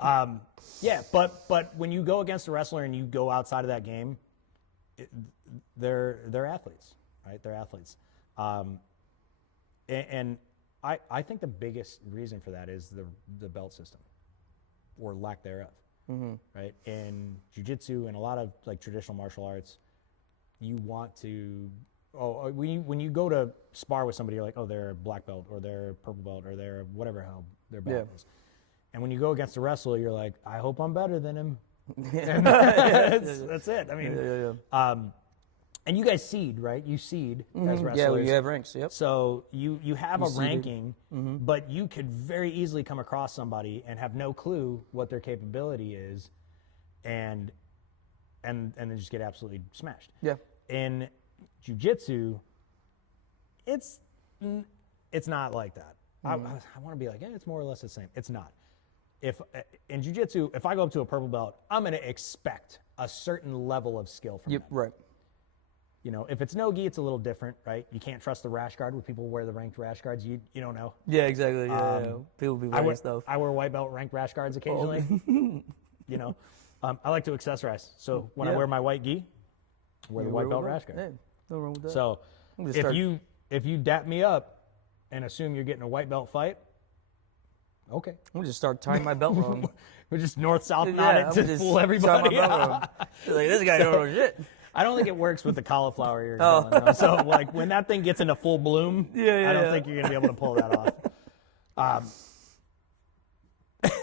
But when you go against a wrestler and you go outside of that game, they're athletes, right? They're athletes. And I think the biggest reason for that is the belt system or lack thereof, right? In jiu-jitsu and a lot of like traditional martial arts, you want to, when you go to spar with somebody, you're like, they're a black belt or they're a purple belt or they're whatever hell their belt is. And when you go against a wrestler, you're like, I hope I'm better than him. And that's it. I mean, And you guys seed, right? You seed as wrestlers. Yeah, you have ranks. Yep. So you have a seeded. ranking, but you could very easily come across somebody and have no clue what their capability is, and then just get absolutely smashed. Yeah. In jiu-jitsu, it's not like that. I want to be like, it's more or less the same. It's not. If in jiu-jitsu, if I go up to a purple belt, I'm going to expect a certain level of skill from them. Right. You know, if it's no-gi, it's a little different, right? You can't trust the rash guard. When people wear the ranked rash guards, you don't know. Yeah, exactly. Yeah. People be wearing stuff. I wear white belt ranked rash guards occasionally. You know, I like to accessorize. So when I wear my white gi, I wear the white belt rash guard. Yeah, no wrong with that. So if you dap me up and assume you're getting a white belt fight, okay. I'm gonna just start tying my belt wrong. We're just north-south on it to fool everybody. Like, this guy don't know shit. I don't think it works with the cauliflower you're going though. So like when that thing gets into full bloom, I don't think you're gonna be able to pull that off.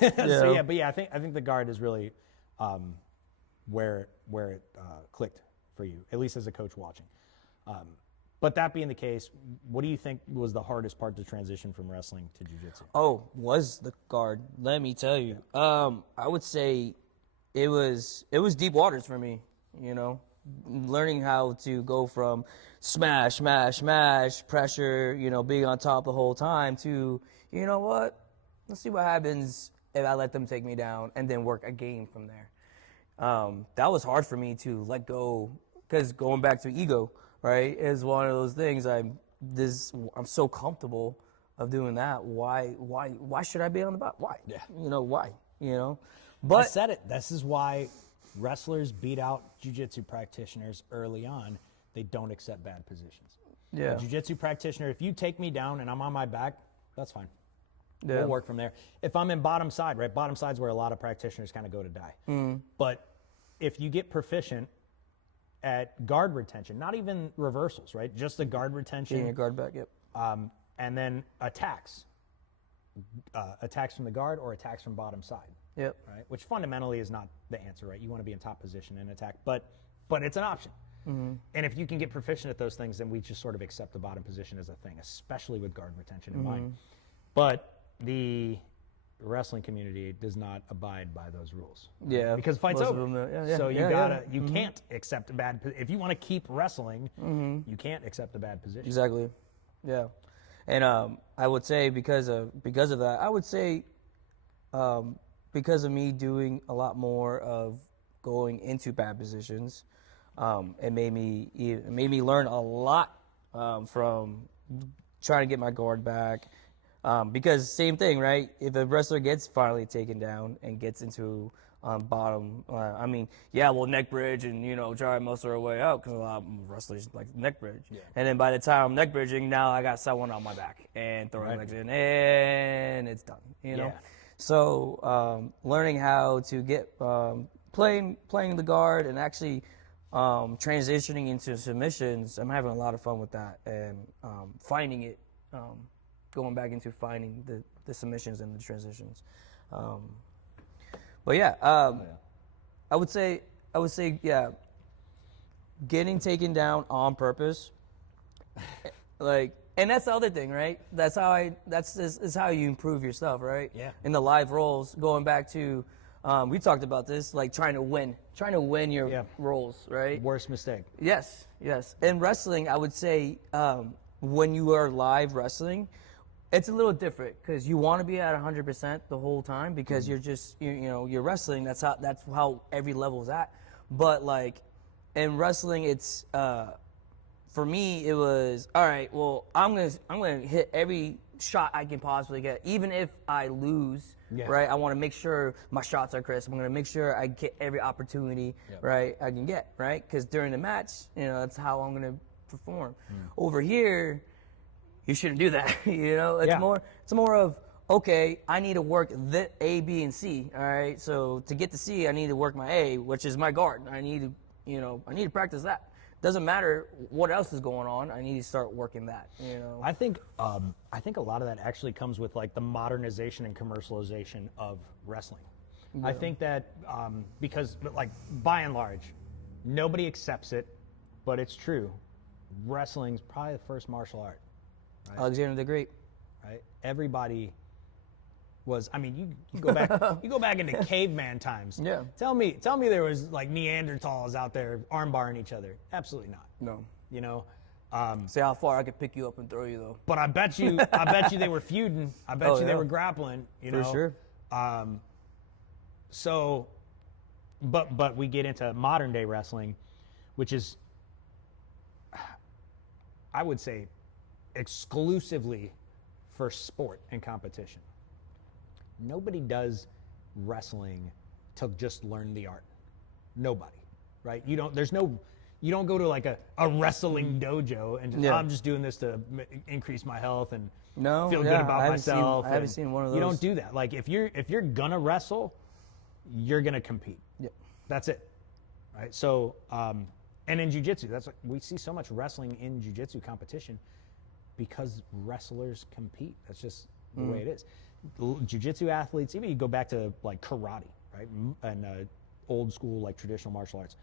So I think the guard is really where it clicked for you, at least as a coach watching. But that being the case, what do you think was the hardest part to transition from wrestling to jiu-jitsu? Oh, was the guard. Let me tell you. I would say it was deep waters for me, you know. Learning how to go from smash, pressure, you know, being on top the whole time to, you know what, let's see what happens if I let them take me down and then work a game from there. That was hard for me to let go because going back to ego, right, is one of those things. I'm so comfortable of doing that. Why should I be on the bot? Why? Yeah. You know, why? You know? I But said it. This is why wrestlers beat out jiu-jitsu practitioners early on. They don't accept bad positions. Yeah. A jiu-jitsu practitioner, if you take me down and I'm on my back, that's fine. Yeah. We'll work from there. If I'm in bottom side, right? Bottom side's where a lot of practitioners kind of go to die. But if you get proficient at guard retention, not even reversals, right? Just the guard retention. Getting a guard back, yep. And then attacks. Attacks from the guard or attacks from bottom side. Yep. Right? Which fundamentally is not the answer, right? You want to be in top position and attack, but it's an option. And if you can get proficient at those things, then we just sort of accept the bottom position as a thing, especially with guard retention in mind. But the wrestling community does not abide by those rules. Right? Yeah. Because fight's Most of over. them, So you can't accept a bad. If you want to keep wrestling, you can't accept a bad position. Exactly. Yeah. And I would say because of that, I would say because of me doing a lot more of going into bad positions, it made me learn a lot from trying to get my guard back. Because same thing, right? If a wrestler gets finally taken down and gets into bottom, we'll neck bridge and, you know, try to muscle our way out because a lot of wrestlers like neck bridge. Yeah. And then by the time I'm neck bridging, now I got someone on my back and throwing legs in and it's done, you know? So learning how to get playing the guard and actually transitioning into submissions, I'm having a lot of fun with that and finding it, going back into finding the submissions and the transitions. But yeah, I would say, getting taken down on purpose, like, and that's the other thing, right? That's how you improve your stuff, right? Yeah. In the live roles, going back to, we talked about this, like trying to win your roles, right? Worst mistake. Yes. In wrestling, I would say, when you are live wrestling, it's a little different because you want to be at 100% the whole time because you're just you're wrestling. That's how every level is at. But like in wrestling, it's for me it was all right. Well, I'm gonna hit every shot I can possibly get, even if I lose. Yeah. Right. I want to make sure my shots are crisp. I'm gonna make sure I get every opportunity right I can get right because during the match, that's how I'm gonna perform. Over here, you shouldn't do that. It's more of, okay, I need to work the A, B, and C. All right. So to get to C, I need to work my A, which is my guard. I need to practice that. Doesn't matter what else is going on. I need to start working that. I think a lot of that actually comes with like the modernization and commercialization of wrestling. Yeah. I think that because like by and large, nobody accepts it but it's true. Wrestling's probably the first martial art. Right? Alexander the Great. Right? Everybody was. I mean, you go back. You go back into caveman times. Yeah. Tell me there was like Neanderthals out there armbarring each other. Absolutely not. No. You know. Say how far I could pick you up and throw you though. But I bet you they were feuding. I bet you they were grappling. You know. For sure. So, but we get into modern day wrestling, which is, I would say, exclusively for sport and competition. Nobody does wrestling to just learn the art. Nobody, right? You don't go to like a wrestling dojo and just, I'm just doing this to increase my health and feel good about myself. I haven't seen one of those. You don't do that. Like if you're gonna wrestle, you're gonna compete. Yep. That's it, right? So, and in jiu-jitsu, that's like, we see so much wrestling in jiu-jitsu competition because wrestlers compete. That's just the way it is. Jiu-jitsu athletes, even you go back to like karate, right, and old school like traditional martial arts.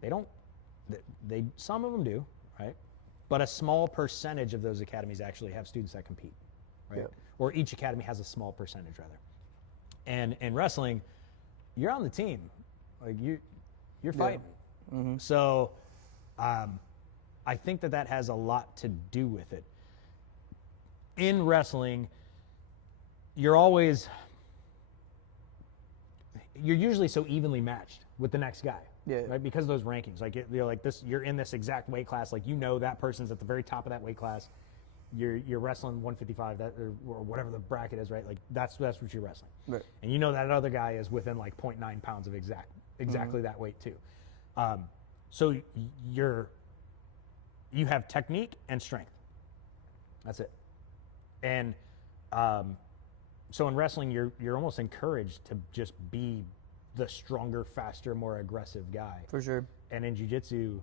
They some of them do, right, but a small percentage of those academies actually have students that compete, right? Yep. Or each academy has a small percentage rather. And in wrestling, you're on the team, like you're fighting. Mm-hmm. So, I think that has a lot to do with it. In wrestling, you're usually so evenly matched with the next guy, right? Because of those rankings, like you're like this, you're in this exact weight class, like that person's at the very top of that weight class. You're wrestling 155 or whatever the bracket is, right? Like that's what you're wrestling, right? And you know that other guy is within like 0.9 pounds of exactly that weight too. So you have technique and strength. That's it. And so in wrestling, you're almost encouraged to just be the stronger, faster, more aggressive guy. For sure. And in jiu-jitsu,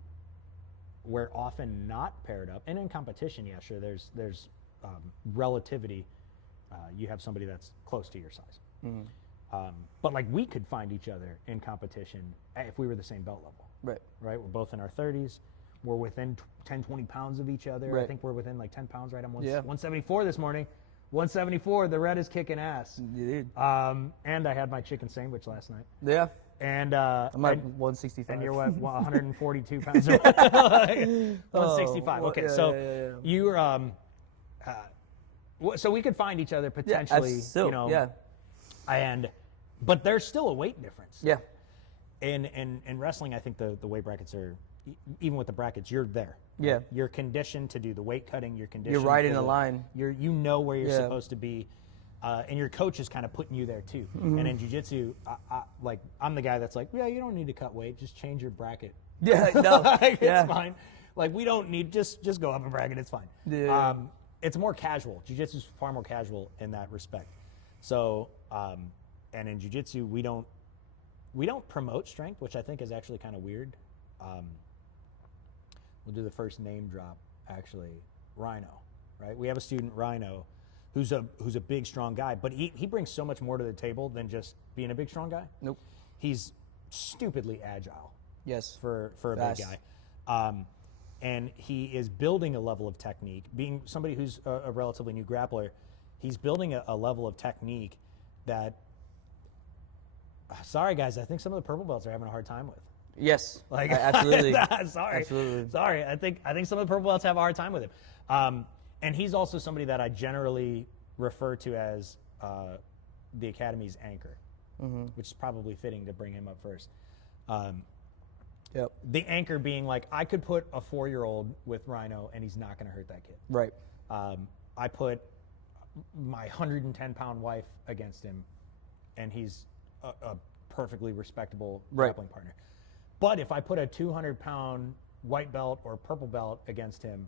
we're often not paired up. And in competition, yeah, sure, there's relativity. You have somebody that's close to your size. Mm-hmm. But like we could find each other in competition if we were the same belt level. Right? We're both in our 30s. We're within 10, 20 pounds of each other. Right. I think we're within like 10 pounds, right? I'm 174 this morning. 174, the red is kicking ass. Dude. And I had my chicken sandwich last night. Yeah. And I'm at 165. And you're what, 142 pounds? 165. Okay, so you're so we could find each other potentially, but there's still a weight difference. Yeah. In wrestling, I think the weight brackets are, even with the brackets, you're there. Yeah. Right? You're conditioned to do the weight cutting. You're conditioned. You're right in the line. You know where you're supposed to be, and your coach is kind of putting you there too. Mm-hmm. And in jiu-jitsu, I'm the guy that's like, yeah, you don't need to cut weight. Just change your bracket. Yeah. No. It's fine. Like we don't need just go up a bracket. It's fine. Yeah. It's more casual. Jiu-jitsu is far more casual in that respect. So, and in jiu-jitsu, we don't promote strength, which I think is actually kind of weird. We'll do the first name drop, actually. Rhino, right? We have a student, Rhino, who's a big, strong guy, but he brings so much more to the table than just being a big, strong guy. Nope. He's stupidly agile. Yes. For a big guy. And he is building a level of technique. Being somebody who's a relatively new grappler, he's building a level of technique that, sorry guys, I think some of the purple belts are having a hard time with. Yes, like absolutely. Sorry. I think some of the purple belts have a hard time with him. And he's also somebody that I generally refer to as the academy's anchor, which is probably fitting to bring him up first. Yep. The anchor being like, I could put a 4-year-old with Rhino and he's not going to hurt that kid. Right. I put my 110-pound wife against him, and he's a perfectly respectable grappling partner. But if I put a 200-pound white belt or purple belt against him,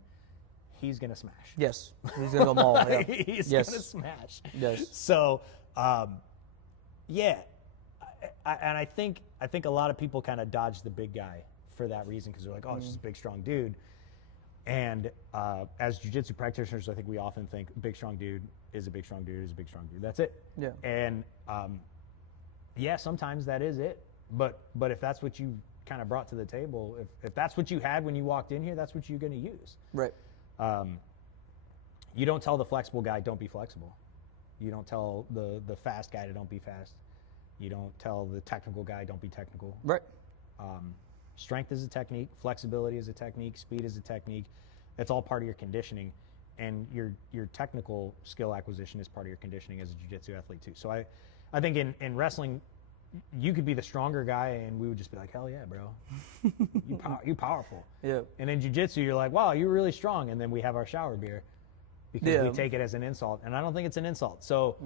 he's going to smash. Yes, he's going to go maul. Yeah. He's going to smash. Yes. So, and I think a lot of people kind of dodge the big guy for that reason because they're like, oh, it's just a big, strong dude. And as jiu-jitsu practitioners, I think we often think big, strong dude is a big, strong dude is a big, strong dude. That's it. Yeah. And sometimes that is it. But if that's what you kind of brought to the table, if that's what you had when you walked in here, that's what you're going to use. Right. You don't tell the flexible guy, don't be flexible. You don't tell the fast guy to don't be fast. You don't tell the technical guy, don't be technical. Right. Strength is a technique. Flexibility is a technique. Speed is a technique. It's all part of your conditioning. And your technical skill acquisition is part of your conditioning as a jiu-jitsu athlete too. So I think in wrestling, you could be the stronger guy and we would just be like, hell yeah, bro. You powerful. Yeah. And in jiu-jitsu, you're like, wow, you're really strong. And then we have our shower beer because we take it as an insult. And I don't think it's an insult. So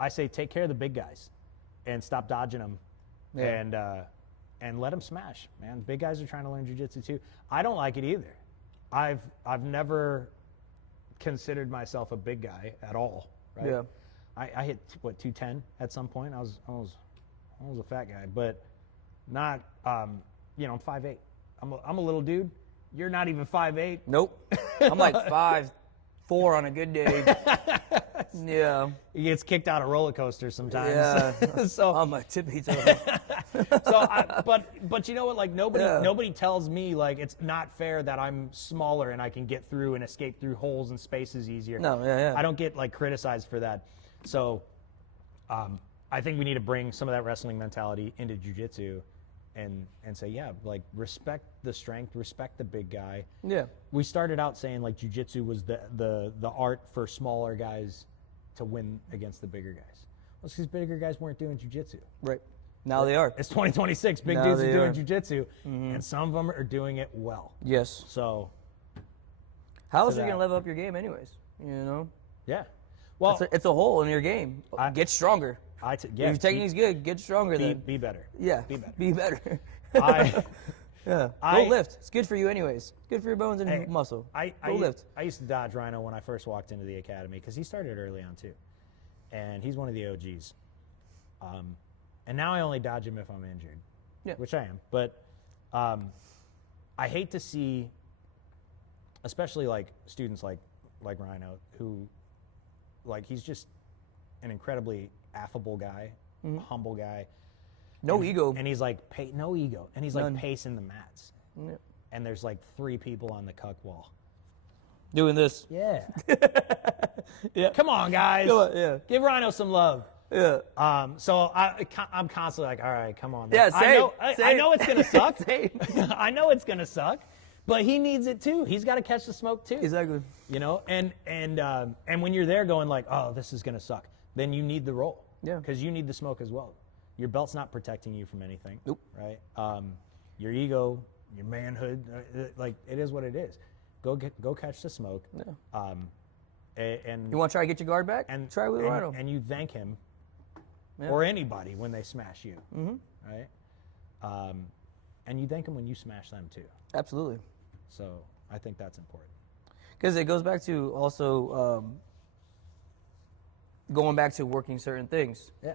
I say take care of the big guys and stop dodging them and let them smash, man. Big guys are trying to learn jiu-jitsu too. I don't like it either. I've never considered myself a big guy at all, right? Yeah. I hit 210 at some point. I was a fat guy, but not I'm 5'8". I'm a little dude. You're not even 5'8". Nope. I'm like 5'4" on a good day. Yeah. He gets kicked out of roller coasters sometimes. Yeah. So on my tippy toes. But you know what? Like nobody tells me like it's not fair that I'm smaller and I can get through and escape through holes and spaces easier. No, yeah. I don't get like criticized for that. So, I think we need to bring some of that wrestling mentality into jiu-jitsu, and say, yeah, like respect the strength, respect the big guy. Yeah. We started out saying like jiu-jitsu was the art for smaller guys to win against the bigger guys. Well, it's because bigger guys weren't doing jiu-jitsu. Right. Now they are. It's 2026. Big Now dudes are they doing are. jiu-jitsu, and some of them are doing it well. Yes. So, How else to are you that. going to level up your game anyways? You know? yeah. Well, It's a hole in your game. Get stronger. yes, If your technique's good, get stronger then. be better. Yeah. Be better. Be better. I Go lift. It's good for you anyways. It's good for your bones and muscle. Go lift. I used to dodge Rhino when I first walked into the academy because he started early on too, and he's one of the OGs. And now I only dodge him if I'm injured, which I am. But I hate to see, especially like students like Rhino, who like he's just an incredibly affable guy, humble guy. No ego. And he's like, no ego. And he's None. like pacing the mats. Yeah. And there's like 3 people on the cuck wall. Doing this. Yeah. Yeah. Come on, guys. Come on, yeah. Give Rhino some love. Yeah. So I'm constantly like, all right, come on. Yeah, same. I know it's going to suck. Same. I know it's going to suck. But he needs it too. He's got to catch the smoke too. Exactly. You know, and when you're there going like, oh, this is going to suck, then you need the roll. Yeah. Because you need the smoke as well. Your belt's not protecting you from anything. Nope. Right? Your ego, your manhood, like it is what it is. Go catch the smoke. Yeah. And You want to try to get your guard back? and try with Rhino. and you thank him Yeah. or anybody when they smash you. Right? And you thank them when you smash them too. Absolutely. So I think that's important. Because it goes back to also going back to working certain things. Yeah.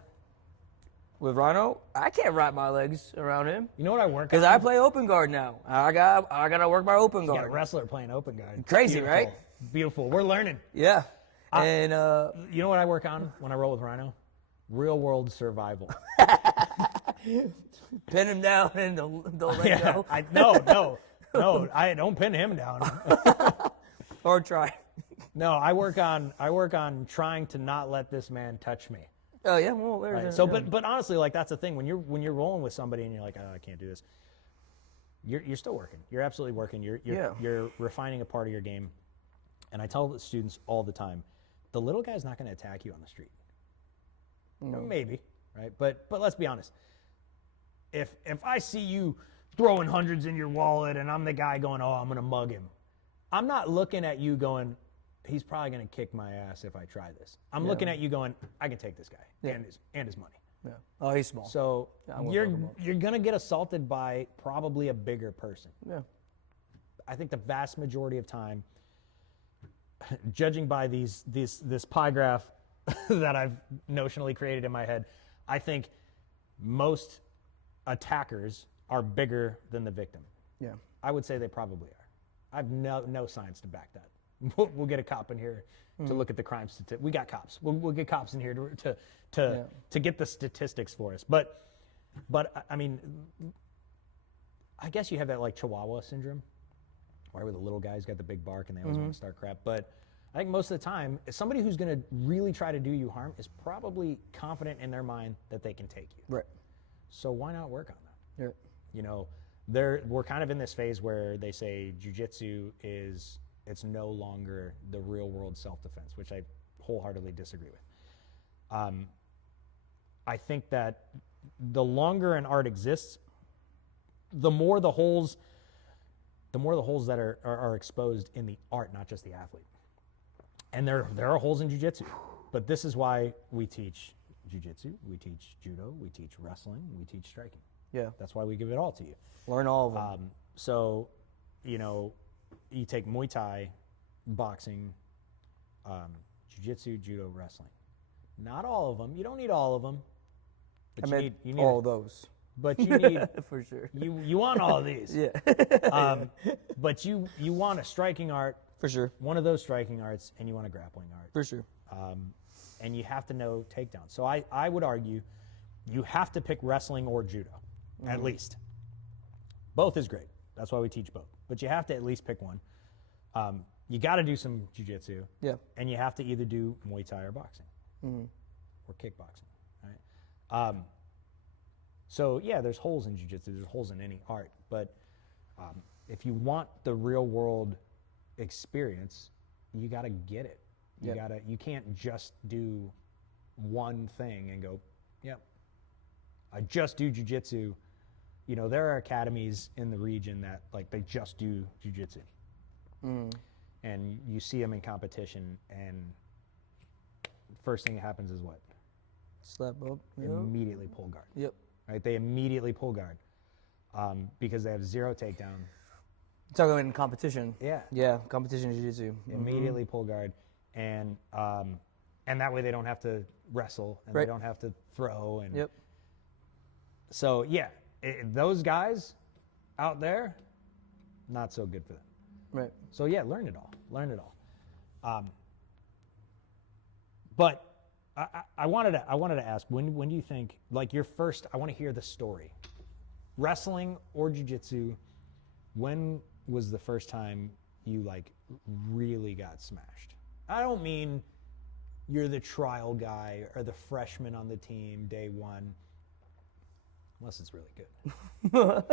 With Rhino, I can't wrap my legs around him You know what I work on? because I play open guard now. I got to work my open You got a guard. wrestler playing open guard. Crazy, Beautiful. right? Beautiful. We're learning. Yeah. And You know what I work on when I roll with Rhino? Real world survival. pin him down and don't let go. No. I don't pin him down. Or try. No, I work on trying to not let this man touch me. Oh yeah, well there's Right? a- So, yeah. but honestly, like that's the thing when you're rolling with somebody and you're like, oh, I can't do this. You're still working. You're absolutely working. You're refining a part of your game. And I tell the students all the time, the little guy's not going to attack you on the street. No. Maybe, right? But let's be honest. If I see you throwing hundreds in your wallet and I'm the guy going, oh, I'm going to mug him, I'm not looking at you going, he's probably going to kick my ass if I try this. I'm looking at you going, I can take this guy and his money. Yeah. Oh, he's small. So I won't you're fuck him up. going to get assaulted by probably a bigger person. Yeah. I think the vast majority of time, judging by this pie graph that I've notionally created in my head, I think most attackers are bigger than the victim. Yeah. I would say they probably are. I have no science to back that. We'll get a cop in here to look at the crime statistics. We got cops. We'll get cops in here to get the statistics for us. But But I mean, I guess you have that like Chihuahua syndrome, where the little guy's got the big bark and they always want to start crap. But I think most of the time, somebody who's going to really try to do you harm is probably confident in their mind that they can take you. Right. So why not work on that? Yeah. You know, we're kind of in this phase where they say jiu-jitsu it's no longer the real world self-defense, which I wholeheartedly disagree with. I think that the longer an art exists, the more the holes that are exposed in the art, not just the athlete. And there are holes in jiu-jitsu, but this is why we teach jiu-jitsu, we teach judo, we teach wrestling, we teach striking. Yeah. That's why we give it all to you. Learn all of them. So, you know, you take Muay Thai, boxing, jiu-jitsu, judo, wrestling. Not all of them. You don't need all of them. But you need all those. But you need for sure. You want all of these. Yeah. But you want a striking art. For sure. One of those striking arts, and you want a grappling art. For sure. And you have to know takedowns. So I would argue you have to pick wrestling or judo, at least. Both is great. That's why we teach both. But you have to at least pick one. You got to do some jiu-jitsu. Yeah. And you have to either do Muay Thai or boxing. Or kickboxing. Right? So, yeah, there's holes in jiu-jitsu. There's holes in any art. But if you want the real-world experience, you got to get it. You can't just do one thing and go, yep, I just do jiu-jitsu. You know, there are academies in the region that like they just do jiu-jitsu. And you see them in competition, and first thing that happens is what? Slap up. Immediately pull guard. Yep. Right? They immediately pull guard because they have zero takedown. Talking about in competition. Yeah. Yeah, competition jiu-jitsu. Immediately pull guard, and that way they don't have to wrestle and they don't have to throw. And Yep. So yeah, those guys out there, not so good for them. Right. So yeah, learn it all. Learn it all. But I wanted to ask, when do you think, like your first? I want to hear the story. Wrestling or jiu-jitsu, when was the first time you like really got smashed? I don't mean you're the trial guy or the freshman on the team day one, unless it's really good.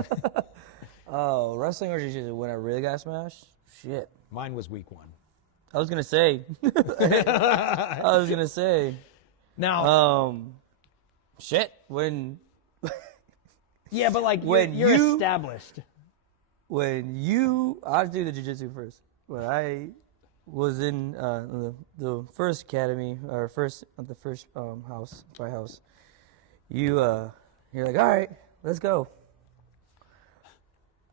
Oh, wrestling or jiu-jitsu when I really got smashed? Shit. Mine was week one. I was gonna say. Now. Shit. When. Yeah, but like when you're established. I'll do the jiu-jitsu first. When I was in the first academy, or the first fight house, you're like, all right, let's go.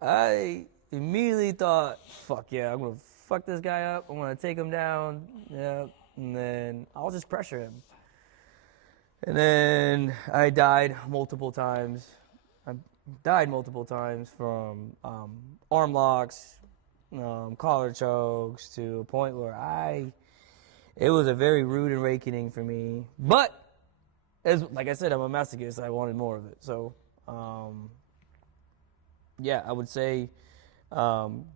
I immediately thought, fuck yeah, I'm gonna fuck this guy up. I'm gonna take him down. Yeah, and then I'll just pressure him. And then I died multiple times. From arm locks, collar chokes, to a point where it was a very rude awakening for me. But, like I said, I'm a masochist. I wanted more of it. So, yeah, I would say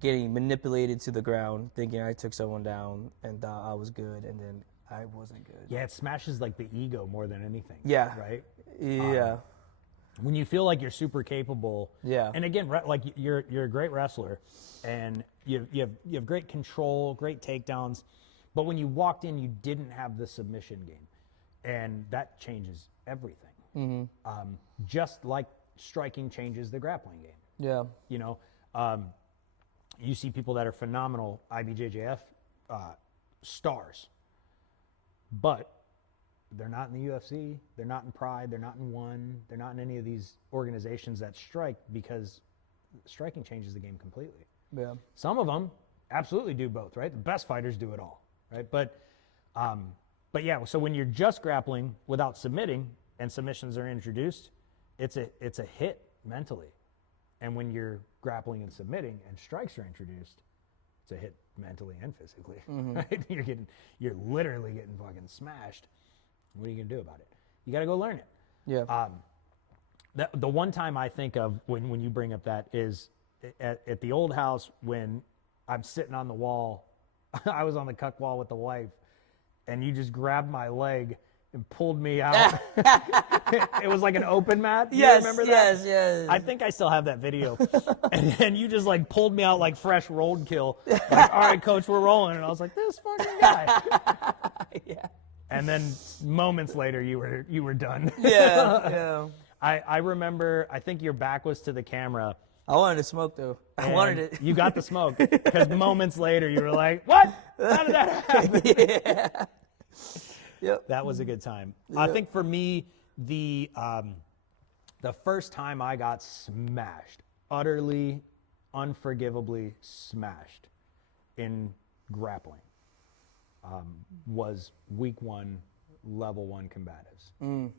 getting manipulated to the ground, thinking I took someone down and thought I was good, and then I wasn't good. Yeah, it smashes like the ego more than anything. Yeah. Right? Yeah. When you feel like you're super capable. Yeah. And again, like you're a great wrestler, and you have great control, great takedowns, but when you walked in, you didn't have the submission game, and that changes everything. Just like striking changes the grappling game. Yeah. You know, you see people that are phenomenal IBJJF stars, but they're not in the UFC, they're not in Pride, they're not in One, they're not in any of these organizations that strike, because striking changes the game completely. Yeah. Some of them absolutely do both, right? The best fighters do it all, right? But yeah, so when you're just grappling without submitting and submissions are introduced, it's a hit mentally. And when you're grappling and submitting and strikes are introduced, it's a hit mentally and physically, right? You're literally getting fucking smashed. What are you gonna do about it? You got to go learn it. Yeah. The one time I think of when you bring up that is at the old house when I'm sitting on the wall. I was on the cuck wall with the wife, and you just grabbed my leg and pulled me out. It was like an open mat. You remember that? Yes. I think I still have that video. and you just like pulled me out like fresh roadkill. Like, all right, coach, we're rolling. And I was like, this fucking guy. Yeah. And then moments later, you were done. Yeah. I remember. I think your back was to the camera. I wanted to smoke though. I wanted it. You got the smoke because moments later you were like, "What? How did that happen?" Yeah. Yep. That was a good time. Yep. I think for me, the first time I got smashed, utterly, unforgivably smashed in grappling, was week 1, level 1 combatives.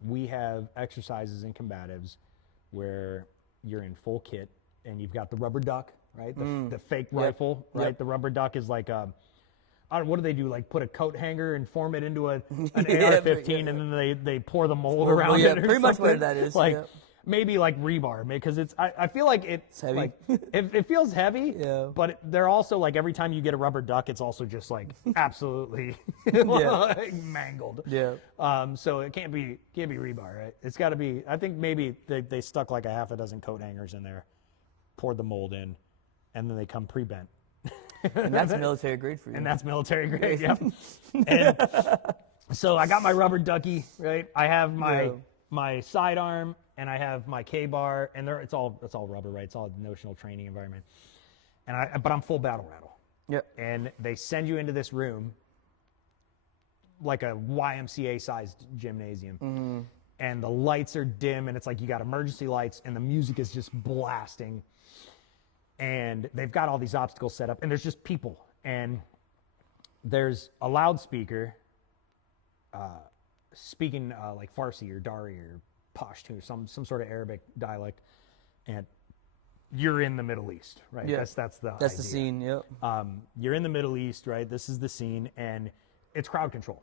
We have exercises in combatives where you're in full kit and you've got the rubber duck, right? The fake rifle, right? Yep. The rubber duck is like what do they do? Like put a coat hanger and form it into an AR-15 and then they pour the mold around it or pretty much something? what that is. Like maybe like rebar, because it's I feel like it's heavy. Like it feels heavy, Yeah. but they're also like every time you get a rubber duck, it's also just like absolutely like mangled. Yeah. So it can't be rebar, right? It's got to be. I think maybe they stuck like a half a dozen coat hangers in there, poured the mold in, and then they come pre-bent. And that's military grade for you. And that's military grade, yep. And so I got my rubber ducky, right? I have my sidearm and I have my K-bar, and it's all rubber, right? It's all notional training environment. But I'm full battle rattle. Yep. And they send you into this room like a YMCA-sized gymnasium. And the lights are dim, and it's like you got emergency lights, and the music is just blasting. And they've got all these obstacles set up, and there's just people. And there's a loudspeaker speaking like Farsi or Dari or Pashto, some sort of Arabic dialect. And you're in the Middle East, right? Yeah. That's the That's the scene, yep. You're in the Middle East, right? This is the scene, and it's crowd control.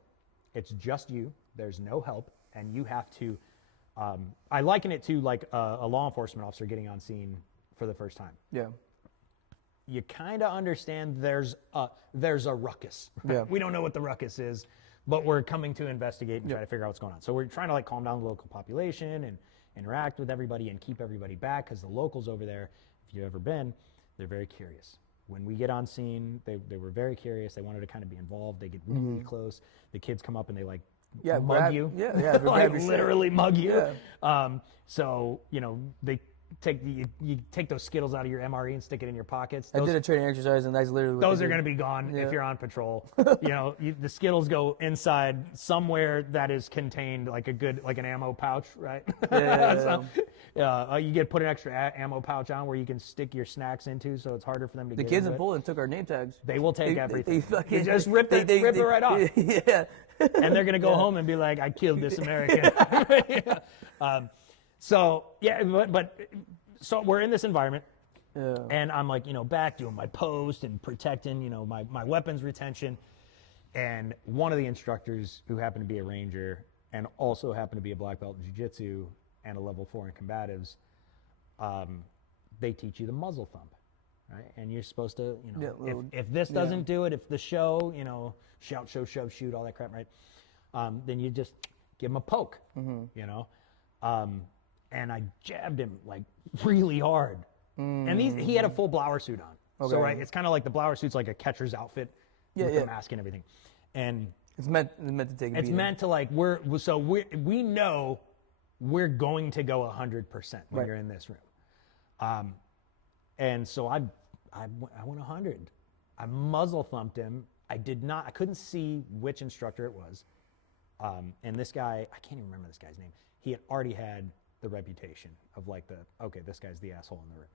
It's just you. There's no help, and you have to. I liken it to like a law enforcement officer getting on scene for the first time. Yeah. You kind of understand there's a ruckus. Right? Yeah. We don't know what the ruckus is, but we're coming to investigate and try to figure out what's going on. So we're trying to like calm down the local population and interact with everybody and keep everybody back, because the locals over there, if you've ever been, they're very curious. When we get on scene, they were very curious. They wanted to kind of be involved. They get really close. The kids come up and they like mug you. Yeah. Like literally mug you. Yeah. So, they you take those Skittles out of your MRE and stick it in your pockets. I did a training exercise, and that's literally what those are going to be gone if you're on patrol. The Skittles go inside somewhere that is contained like an ammo pouch, right? You get put an extra ammo pouch on where you can stick your snacks into, so it's harder for them to get. The kids in in Poland took our name tags. They will take everything. They just rip it right off. Yeah. And they're going to go home and be like, I killed this American. So we're in this environment, and I'm like, back doing my post and protecting, my weapons retention. And one of the instructors, who happened to be a ranger and also happened to be a black belt in jiu-jitsu and a level 4 in combatives, they teach you the muzzle thump, right? And you're supposed to, if this doesn't do it, if the show, shout, show, shove, shoot, all that crap, right? Then you just give him a poke, and I jabbed him like really hard. And he had a full blower suit on. Okay. So right, it's kind of like the blower suit's like a catcher's outfit with the mask and everything. And it's meant to take a beating. Meant to like we know we're going to go 100% when you're in this room. And so I went 100. I muzzle thumped him. I couldn't see which instructor it was. And this guy, I can't even remember this guy's name. He had already had the reputation of like this guy's the asshole in the room.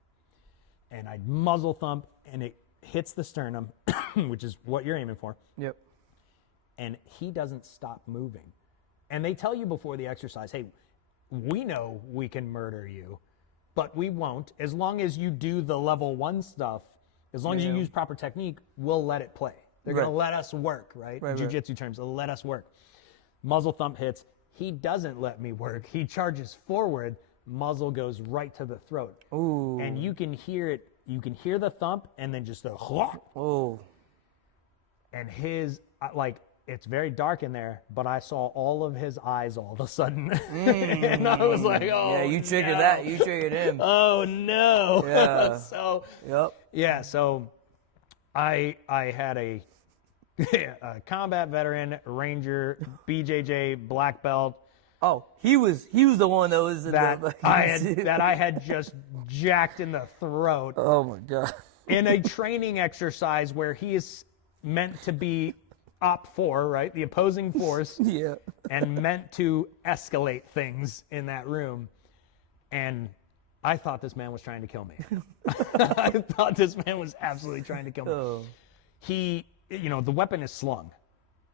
And I muzzle thump, and it hits the sternum, which is what you're aiming for. Yep. And he doesn't stop moving. And they tell you before the exercise, hey, we know we can murder you, but we won't. As long as you do the level 1 stuff, as long as you use proper technique, we'll let it play. They're going to let us work, right? Jiu-jitsu terms, they'll let us work. Muzzle thump hits. He doesn't let me work. He charges forward, muzzle goes right to the throat. Ooh. And you can hear it. You can hear the thump and then just the Oh. And his, like, it's very dark in there, but I saw all of his eyes all of a sudden. And I was like, oh, yeah, you triggered no. that. You triggered him. Oh, no. Yeah. So, Yep. yeah, so I had a combat veteran, Ranger, BJJ, black belt. Oh, he was the one that was in That the, I had just jacked in the throat Oh my god. in a training exercise where he is meant to be op 4, right? The opposing force. Yeah. And meant to escalate things in that room. And I thought this man was trying to kill me. I thought this man was absolutely trying to kill me. Oh. He, the weapon is slung.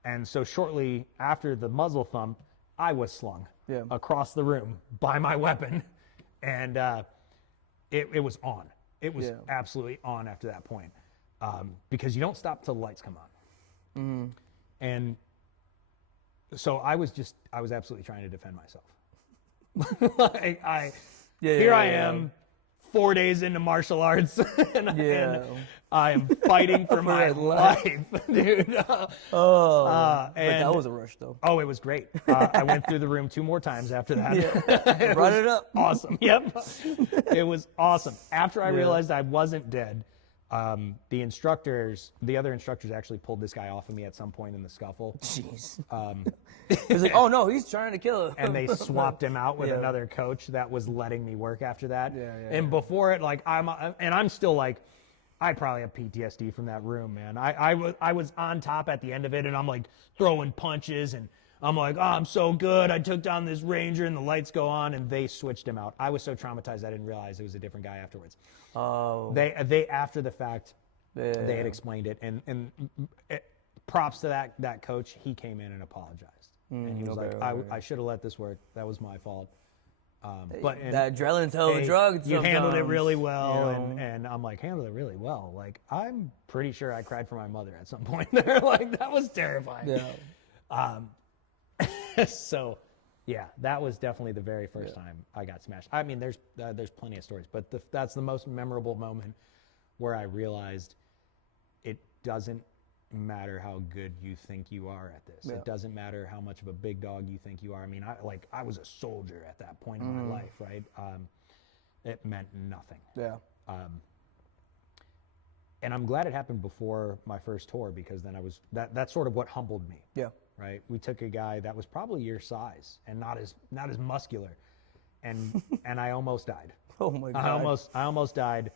And so shortly after the muzzle thump, I was slung across the room by my weapon. And it was on. It was absolutely on after that point. Because you don't stop till the lights come on. Mm. And so I was absolutely trying to defend myself. Here I am, 4 days into martial arts, and I am fighting for my life, dude. But that was a rush, though. Oh, it was great. I went through the room 2 more times after that. Brought it up. Awesome. Yep. It was awesome. After I realized I wasn't dead, the other instructors actually pulled this guy off of me at some point in the scuffle. Jeez. It was like, oh no, he's trying to kill him. And they swapped him out with another coach that was letting me work after that. And before it, like I'm still like, I probably have PTSD from that room, man. I was on top at the end of it, and I'm like throwing punches, and I'm like, oh, I'm so good. I took down this Ranger, and the lights go on, and they switched him out. I was so traumatized I didn't realize it was a different guy afterwards. Oh. They after the fact, they had explained it, and props to that coach. He came in and apologized, and he was like, I should have let this work. That was my fault. But that adrenaline's hell of a drug. You handled it really well, and I'm like, handled it really well. Like, I'm pretty sure I cried for my mother at some point there. Like, that was terrifying. Yeah. So, yeah, that was definitely the very first time I got smashed. I mean, there's plenty of stories, but that's the most memorable moment where I realized it doesn't matter how good you think you are at this. It doesn't matter how much of a big dog you think you are. I mean, I was a soldier at that point in my life, right? It meant nothing. Yeah. And I'm glad it happened before my first tour, because then that's sort of what humbled me. Yeah. Right. We took a guy that was probably your size and not as muscular, and I almost died. Oh my God. I almost died.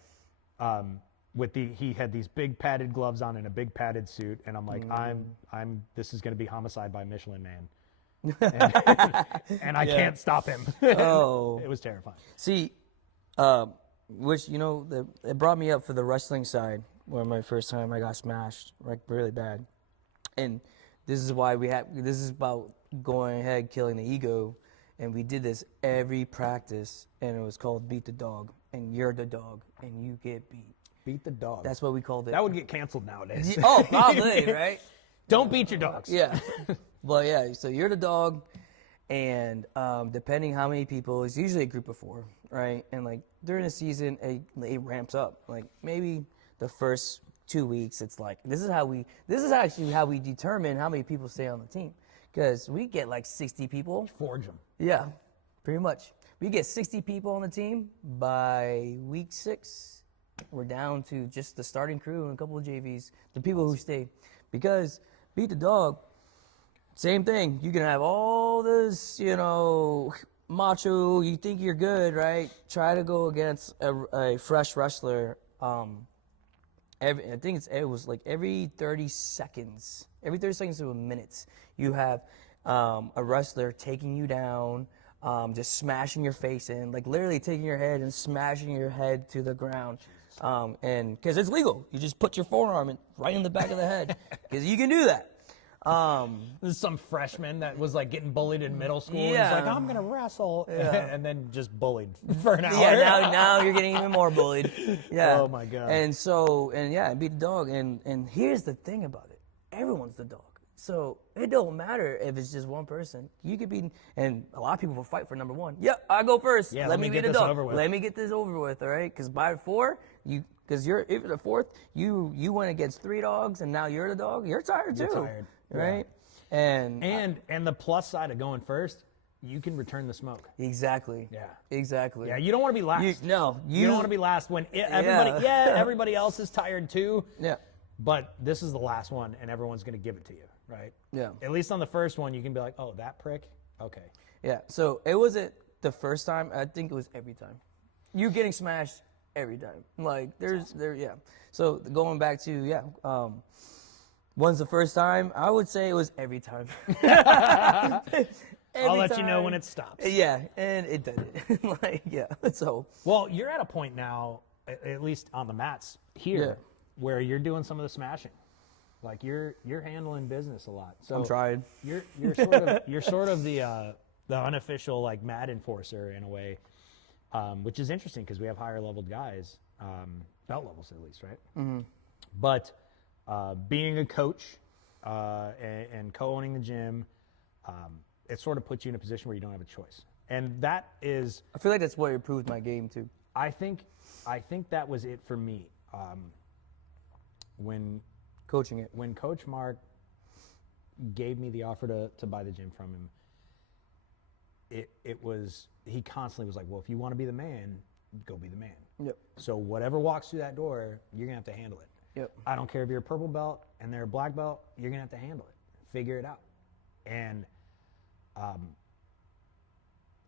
He had these big padded gloves on and a big padded suit, and I'm like, this is going to be homicide by Michelin Man, and I can't stop him. Oh, it was terrifying. See, which it brought me up for the wrestling side, where my first time I got smashed like really bad, and this is why this is about going ahead, killing the ego, and we did this every practice, and it was called beat the dog, and you're the dog, and you get beat. Beat the dog. That's what we called it. That would get canceled nowadays. Oh, probably, right? Don't beat your dogs. Yeah. Well, yeah, so you're the dog, and depending how many people, it's usually a group of 4, right? And like during the season, it ramps up. Like maybe the first 2 weeks, it's like, this is actually how we determine how many people stay on the team. Because we get like 60 people. Forge them. Yeah, pretty much. We get 60 people on the team. By week 6, we're down to just the starting crew and a couple of JVs, the people who stay. Because beat the dog, same thing. You can have all this, macho, you think you're good, right? Try to go against a fresh wrestler. I think it was like every 30 seconds to a minute, you have a wrestler taking you down, just smashing your face in, like literally taking your head and smashing your head to the ground. And because it's legal, you just put your forearm right in the back of the head, because you can do that. This is some freshman that was like getting bullied in middle school. Yeah. He's like, I'm gonna wrestle, and then just bullied for an hour. Yeah, now you're getting even more bullied. Yeah. Oh my God. And beat the dog. And here's the thing about it: everyone's the dog. So it don't matter if it's just one person. You could be, and a lot of people will fight for number one. Yep, I go first. Yeah, let me get be the this dog. over with. Let me get this over with, all right? Because by 4, if you're the 4th, you went against 3 dogs, and now you're the dog. You're tired too, tired. right? Yeah. And the plus side of going first, you can return the smoke. Exactly. Yeah. Exactly. Yeah, you don't want to be last. You don't want to be last when everybody else is tired too. Yeah. But this is the last one, and everyone's going to give it to you, right? Yeah. At least on the first one, you can be like, oh, that prick? Okay. Yeah, so it wasn't the first time. I think it was every time. You getting smashed every time. Like, yeah. So going back to, when's the first time? I would say it was every time. I'll let you know when it stops. Yeah, and it did it. So. Well, you're at a point now, at least on the mats here, where you're doing some of the smashing. Like you're handling business a lot. So I'm trying. You're sort of the unofficial like mat enforcer in a way, which is interesting because we have higher leveled guys, belt levels at least, right? Mm-hmm. But being a coach and co-owning the gym, it sort of puts you in a position where you don't have a choice, and that is. I feel like that's what improved my game too. I think that was it for me. When coaching it. When Coach Mark gave me the offer to buy the gym from him, he constantly was like, well, if you want to be the man, go be the man. Yep. So whatever walks through that door, you're going to have to handle it. Yep. I don't care if you're a purple belt and they're a black belt, you're going to have to handle it. Figure it out. And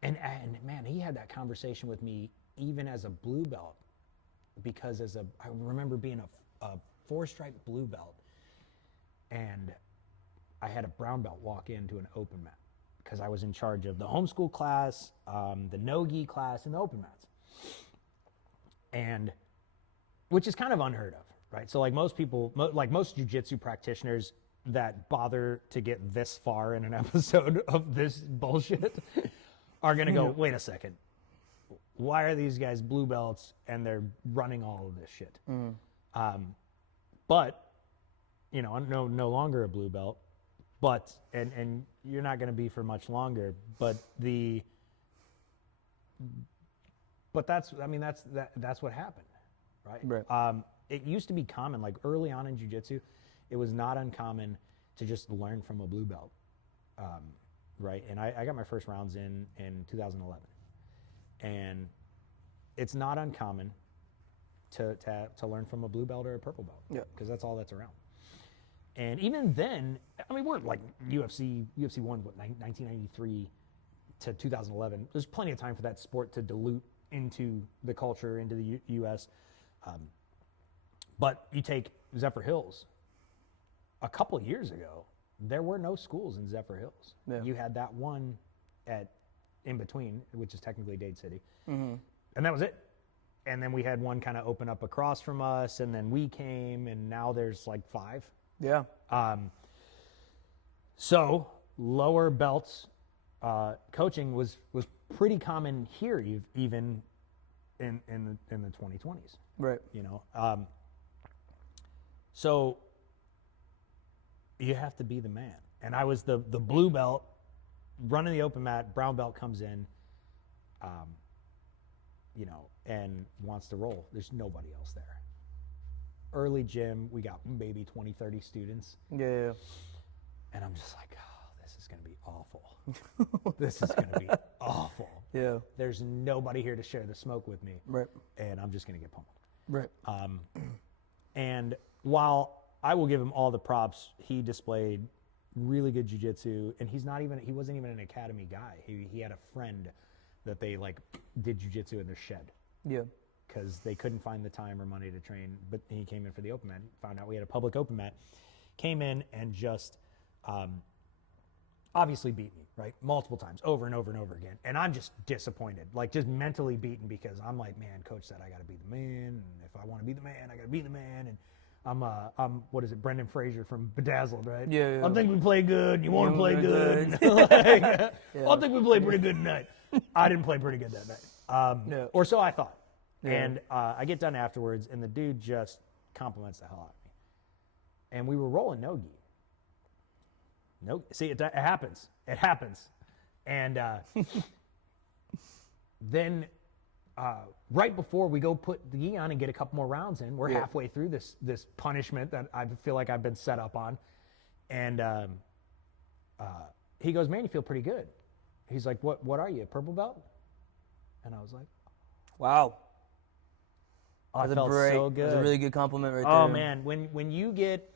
man, he had that conversation with me even as a blue belt, because I remember being a 4-stripe blue belt, and I had a brown belt walk into an open mat because I was in charge of the homeschool class, the no-gi class, and the open mats. And which is kind of unheard of, right? So like most people, like most jiu-jitsu practitioners that bother to get this far in an episode of this bullshit are going to go, wait a second, why are these guys blue belts and they're running all of this shit? But, you know, I'm no longer a blue belt, but, and you're not going to be for much longer, but that's what happened, right? It used to be common, like early on in jiu-jitsu, it was not uncommon to just learn from a blue belt, right? And I got my first rounds in 2011. And it's not uncommon to learn from a blue belt or a purple belt, because that's all that's around. And even then, I mean, we're like UFC won, 1993 to 2011. There's plenty of time for that sport to dilute into the culture, into the U.S. But you take Zephyr Hills. A couple of years ago, there were no schools in Zephyr Hills. Yeah. You had that one in between, which is technically Dade City. Mm-hmm. And that was it. And then we had one kind of open up across from us, and then we came, and now there's like 5. Yeah. So lower belts coaching was pretty common here, even in the 2020s. Right. You know. So you have to be the man. And I was the blue belt running the open mat. Brown belt comes in, you know, and wants to roll. There's nobody else there. Early gym, we got maybe 20, 30 students. Yeah. And I'm just like, oh, this is going to be awful. This is going to be awful. Yeah. There's nobody here to share the smoke with me. Right. And I'm just going to get pummeled. Right. And while I will give him all the props, he displayed really good jiu-jitsu, and he wasn't even an academy guy. He had a friend that they like did jiu-jitsu in their shed. Yeah. Because they couldn't find the time or money to train, but he came in for the open mat, found out we had a public open mat, came in and just obviously beat me, right? Multiple times, over and over and over again. And I'm just disappointed, like just mentally beaten, because I'm like, man, coach said I got to be the man, and if I want to be the man, I got to be the man. And I'm what is it, Brendan Fraser from Bedazzled, right? Yeah. I think we play good. You want to play good? Like, I think we played pretty good tonight. I didn't play pretty good that night, No. or so I thought. Yeah. And I get done afterwards, and the dude just compliments the hell out of me. And we were rolling no-gi. No, see, it happens. It happens. And then right before we go put the gi on and get a couple more rounds in, we're halfway through this punishment that I feel like I've been set up on. And he goes, man, you feel pretty good. He's like, what are you, a purple belt? And I was like, wow. I felt so good. That's a really good compliment right there. Oh, man, when you get,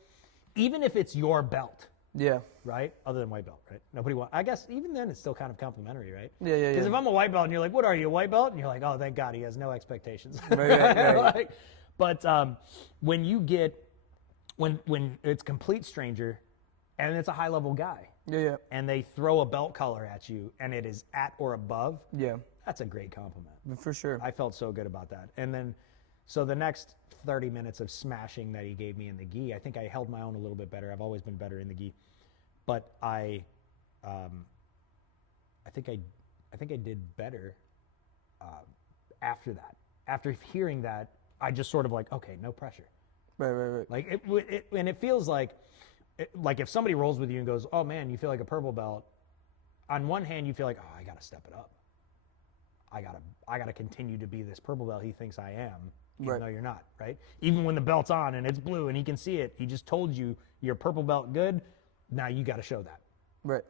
even if it's your belt, Yeah. right? Other than white belt, right? Nobody wants. I guess even then it's still kind of complimentary, right? Yeah. Because if I'm a white belt and you're like, "What are you, a white belt?" and you're like, "Oh, thank God, he has no expectations." Right. But when you get when it's complete stranger, and it's a high level guy, Yeah. and they throw a belt color at you, and it is at or above, Yeah. that's a great compliment. For sure. I felt so good about that. And then, so the next 30 minutes of smashing that he gave me in the gi, I think I held my own a little bit better. I've always been better in the gi. But I think I did better after that. After hearing that, I just sort of like, okay, no pressure. Right. Like and it feels like if somebody rolls with you and goes, oh man, you feel like a purple belt. On one hand, you feel like, oh, I got to step it up. I gotta continue to be this purple belt he thinks I am, even though you're not, right? Even when the belt's on and it's blue and he can see it, he just told you you're purple belt good. Now you got to show that. Right.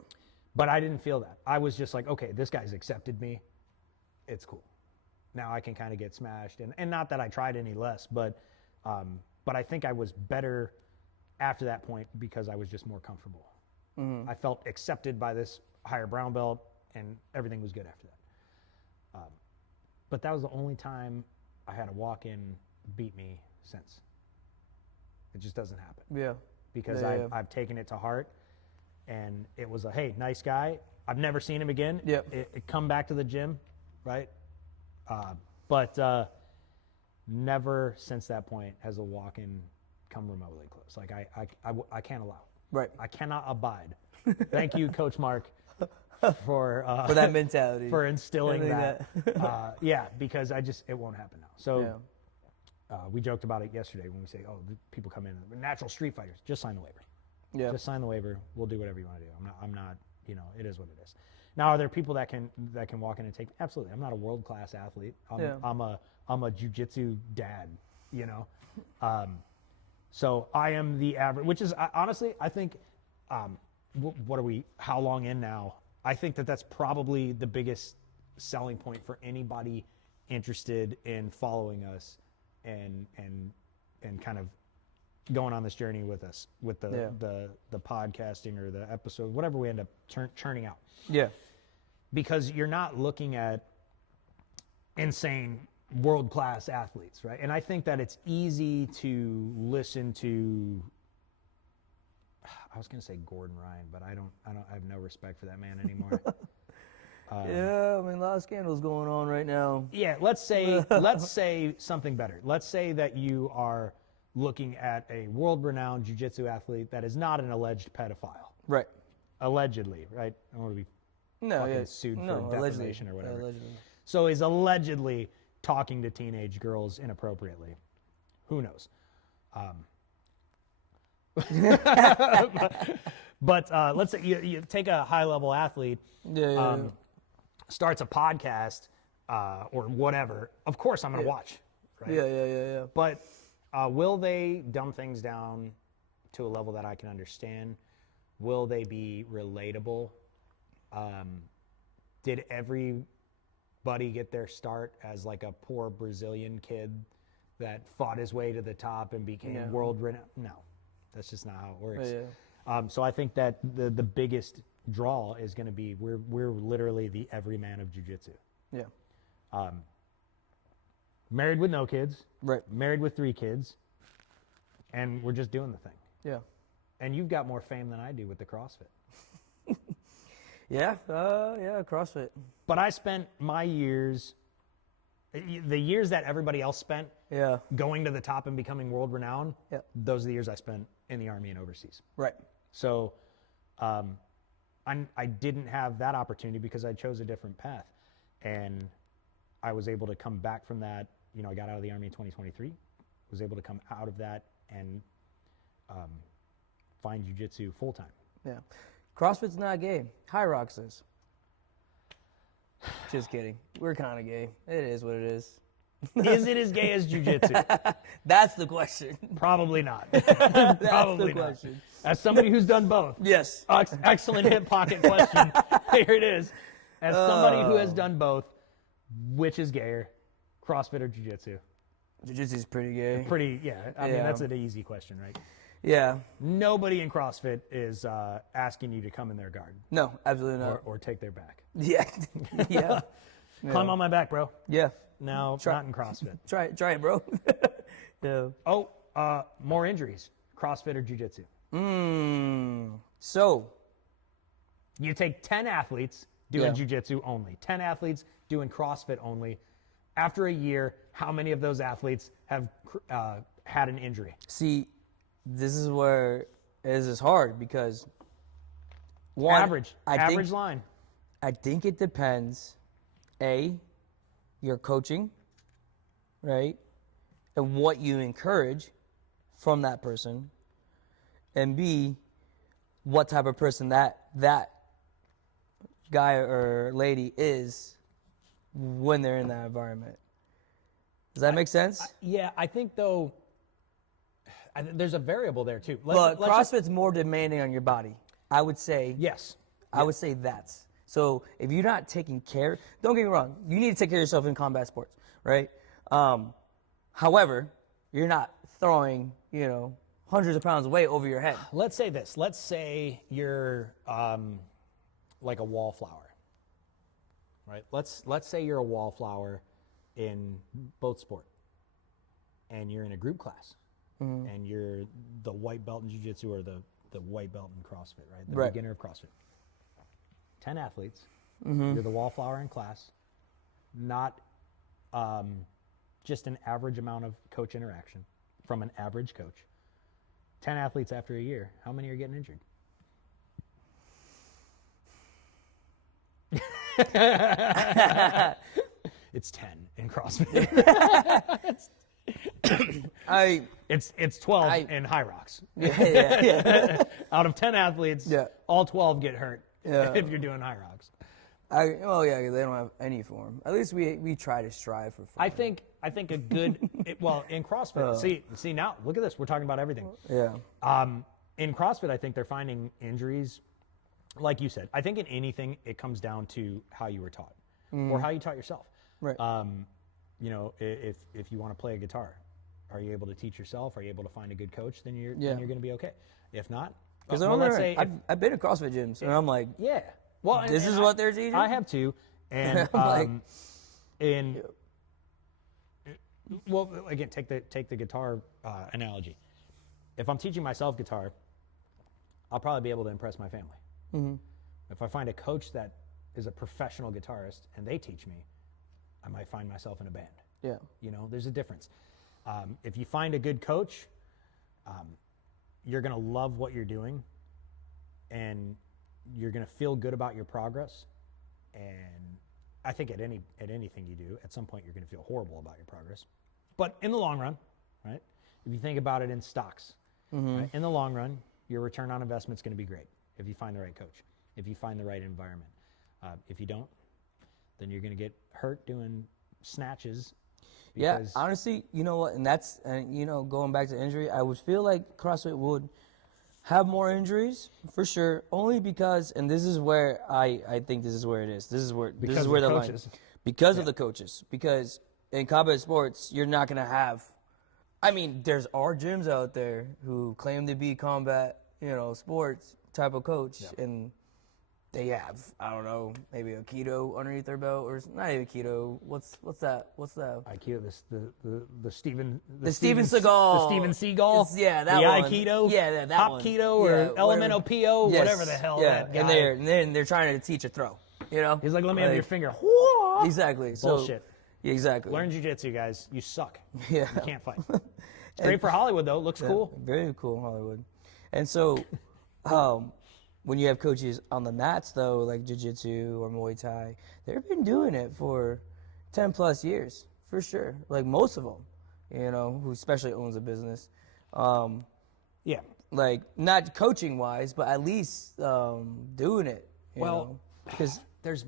But I didn't feel that. I was just like, okay, this guy's accepted me. It's cool. Now I can kind of get smashed. And not that I tried any less, but I think I was better after that point because I was just more comfortable. I felt accepted by this higher brown belt, and everything was good after that. But that was the only time I had a walk-in beat me since. It just doesn't happen. Yeah. Because I've taken it to heart, and it was a, hey, nice guy. I've never seen him again. Yep. It come back to the gym, right? But never since that point has a walk-in come remotely close. Like I can't allow. Right. I cannot abide. Thank you, Coach Mark, for that mentality. for instilling that. Because it won't happen now. So. We joked about it yesterday when we say, oh, people come in, natural street fighters, just sign the waiver. Yeah. Just sign the waiver. We'll do whatever you want to do. I'm not, it is what it is. Now, are there people that can walk in and take? Absolutely. I'm not a world-class athlete. I'm a jiu-jitsu dad, So I am the average, which is honestly, I think, what are we, how long in now? I think that's probably the biggest selling point for anybody interested in following us and kind of going on this journey with us with the podcasting or the episode, whatever we end up churning out. Yeah. Because you're not looking at insane world-class athletes, right? And I think that it's easy to listen to, I was going to say Gordon Ryan, but I have no respect for that man anymore. Yeah, I mean, a lot of scandals going on right now. Yeah, let's say something better. Let's say that you are looking at a world-renowned jiu-jitsu athlete that is not an alleged pedophile. Right. Allegedly, right? I don't want to be sued for defamation or whatever. Allegedly. So he's allegedly talking to teenage girls inappropriately. Who knows? But let's say you take a high-level athlete. Starts a podcast or whatever, of course I'm going to watch. Right? Yeah. But will they dumb things down to a level that I can understand? Will they be relatable? Did everybody get their start as like a poor Brazilian kid that fought his way to the top and became world renowned? No, that's just not how it works. So I think that the biggest draw is going to be we're literally the everyman of jiu-jitsu. Yeah. Married with no kids. Right. Married with 3 kids. And we're just doing the thing. Yeah. And you've got more fame than I do with the CrossFit. Yeah, CrossFit. But I spent my years, the years that everybody else spent going to the top and becoming world renowned, those are the years I spent in the Army and overseas. Right. So I didn't have that opportunity because I chose a different path. And I was able to come back from that. I got out of the Army in 2023, was able to come out of that and find jiu-jitsu full-time. Yeah. CrossFit's not gay. High Rocks is. Just kidding. We're kind of gay. It is what it is. Is it as gay as Jiu-Jitsu? That's the question. Probably not. That's Probably the not. question. As somebody who's done both. Yes. Excellent hip pocket question. Here it is. As somebody who has done both, which is gayer, CrossFit or Jiu-Jitsu? Jiu-Jitsu's pretty gay. Pretty, yeah. I mean, that's an easy question, right? Yeah. Nobody in CrossFit is asking you to come in their guard. No, absolutely not. Or take their back. Yeah. Yeah. Climb on my back, bro. Yeah. No, not in CrossFit. Try it, bro. Yeah. Oh, more injuries. CrossFit or Jiu-Jitsu? So. You take 10 athletes doing Jiu-Jitsu only. 10 athletes doing CrossFit only. After a year, how many of those athletes have had an injury? See, this is where this is hard because average line. I think it depends. Your coaching, right, and what you encourage from that person, and B, what type of person that guy or lady is when they're in that environment. Does that make sense? Yeah, I think though, there's a variable there too. But CrossFit's more demanding on your body. I would say. Yes. I would say that's. So if you're not taking care, don't get me wrong, you need to take care of yourself in combat sports, right? However, you're not throwing, hundreds of pounds of weight over your head. Let's say this. Let's say you're like a wallflower, right? Let's say you're a wallflower in both sport, and you're in a group class, and you're the white belt in Jiu-Jitsu or the white belt in CrossFit, right? The beginner of CrossFit. 10 athletes. You're the wallflower in class. Not just an average amount of coach interaction from an average coach. 10 athletes after a year. How many are getting injured? It's 10 in CrossFit. It's 12 in High Rocks. Yeah. Out of 10 athletes, all 12 get hurt if you're doing High Rocks. They don't have any form. At least we try to strive for form. I think a good in CrossFit. See now, look at this. We're talking about everything. Yeah. In CrossFit, I think they're finding injuries, like you said. I think in anything, it comes down to how you were taught or how you taught yourself. Right. If you want to play a guitar, are you able to teach yourself? Are you able to find a good coach? Then you're going to be okay. If not, because I've been to CrossFit gyms and I'm like, yeah. Well, this is what they're teaching. I have too, and again, take the guitar analogy. If I'm teaching myself guitar, I'll probably be able to impress my family. Mm-hmm. If I find a coach that is a professional guitarist and they teach me, I might find myself in a band. Yeah. There's a difference. If you find a good coach, you're going to love what you're doing, and you're going to feel good about your progress. And I think at anything you do, at some point you're going to feel horrible about your progress. But in the long run, right? If you think about it in stocks, right, in the long run, your return on investment is going to be great if you find the right coach, if you find the right environment. If you don't, then you're going to get hurt doing snatches. Yeah, honestly, you know what? And going back to injury, I would feel like CrossFit would have more injuries for sure, only because, and this is where I think this is where it is. This is where the line, because of the coaches. Because in combat sports, you're not going to have. I mean, there's gyms out there who claim to be combat, sports type of coach, and they have, I don't know, maybe a keto underneath their belt, or not even keto. What's that? What's that? Aikido, the Steven Seagal. The Steven Seagal. Yeah, that the one. Aikido. Yeah, that Hop one. keto or Elemental PO, whatever the hell. Yeah, that guy. and then they're trying to teach a throw. He's like, let me have your finger. Exactly. Bullshit. Exactly. Learn jiu-jitsu, guys. You suck. Yeah. You can't fight. It's great for Hollywood, though. It looks cool. Very cool, Hollywood. And so, when you have coaches on the mats, though, like Jiu-Jitsu or Muay Thai, they've been doing it for 10 plus years, for sure. Like most of them, who especially owns a business. Yeah. Like, not coaching wise, but at least doing it. Well, because there's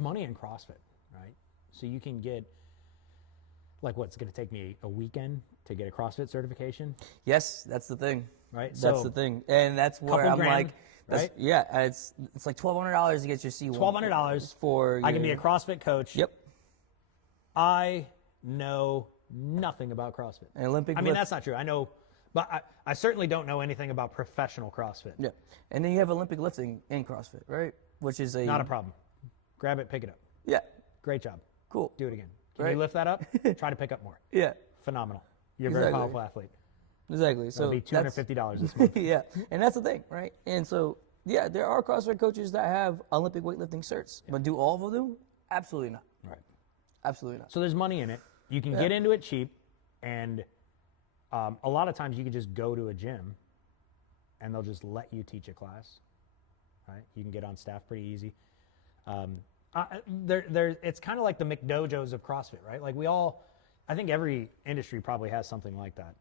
money in CrossFit, right? So you can get, like, what's going to take me a weekend to get a CrossFit certification? Yes, that's the thing. Right? That's So, the thing. And that's where I'm $2,000, like, right? Yeah, it's like $1,200 to get your C1. $1,200 for I can be a CrossFit coach. Yep. I know nothing about CrossFit. An Olympic I mean, lift. that's not true. I know, but I certainly don't know anything about professional CrossFit. Yeah. And then you have Olympic lifting in CrossFit, right? Which is Not a problem. Grab it, pick it up. Yeah. Great job. Cool. Do it again. Can Right. you lift that up? Try to pick up more. Yeah. Phenomenal. You're a very Exactly. powerful athlete. Exactly. So It'll be $250 this month. Yeah. And that's the thing, right? And so, yeah, there are CrossFit coaches that have Olympic weightlifting certs. But do all of them? Absolutely not. Right. Absolutely not. So there's money in it. You can get into it cheap, and a lot of times you can just go to a gym, and they'll just let you teach a class. Right? You can get on staff pretty easy. It's kind of like the McDojos of CrossFit, right? Like I think every industry probably has something like that,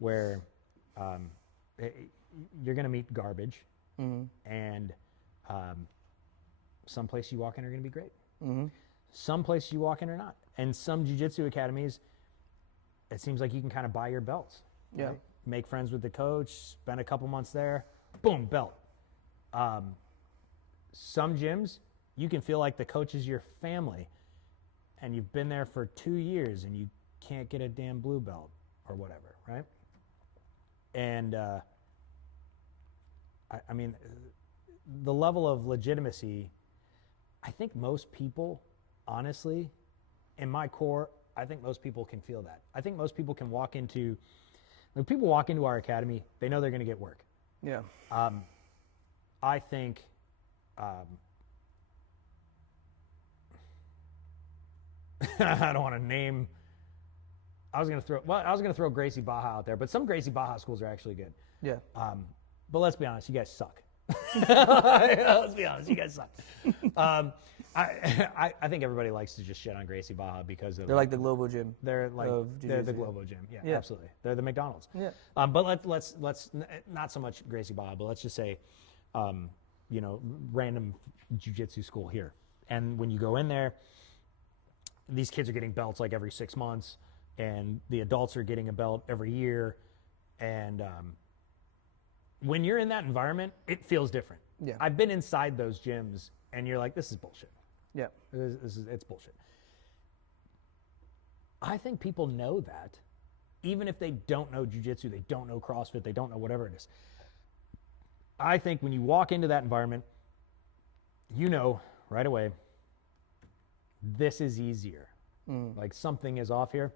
where you're going to meet garbage, and some place you walk in are going to be great. Some places you walk in are not. And some jiu-jitsu academies, it seems like you can kind of buy your belts. Yeah. Right? Make friends with the coach, spend a couple months there, boom, belt. Some gyms, you can feel like the coach is your family, and you've been there for 2 years, and you can't get a damn blue belt or whatever, right? And I mean, the level of legitimacy, I think most people, honestly, in my core, I think most people can feel that. I think most people can walk into, when people walk into our academy, they know they're going to get work. Yeah. I think I don't want to name. I was going to throw Gracie Baja out there, but some Gracie Baja schools are actually good. Yeah. But let's be honest, you guys suck. Let's be honest, you guys suck. I think everybody likes to just shit on Gracie Baja because of They're like the global gym. they're the jiu-jitsu. global gym. Yeah, Yeah. absolutely. They're the McDonald's. Yeah. But let's not so much Gracie Baja, but let's just say, random jiu-jitsu school here. And when you go in there, these kids are getting belts like every 6 months, and the adults are getting a belt every year. And when you're in that environment, it feels different. Yeah. I've been inside those gyms, and you're like, this is bullshit. Yeah. It's bullshit. I think people know that, even if they don't know jiu-jitsu, they don't know CrossFit, they don't know whatever it is. I think when you walk into that environment, you know right away, this is easier. Like something is off here.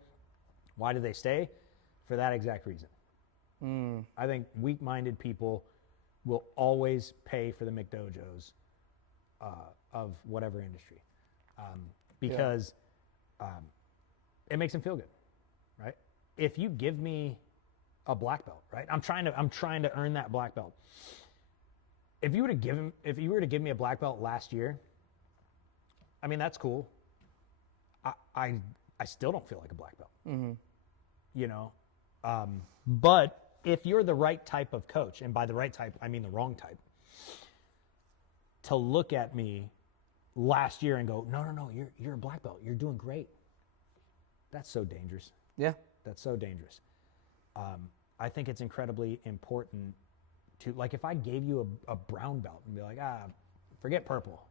Why do they stay? For that exact reason. I think weak-minded people will always pay for the McDojos of whatever industry, because it makes them feel good, right? If you give me a black belt, right? I'm trying to earn that black belt. If you were to give me a black belt last year, I mean, that's cool. I still don't feel like a black belt, but if you're the right type of coach, and by the right type, I mean the wrong type, to look at me last year and go, no, you're a black belt. You're doing great. That's so dangerous. Yeah. That's so dangerous. I think it's incredibly important to, like, if I gave you a brown belt and be like, forget purple.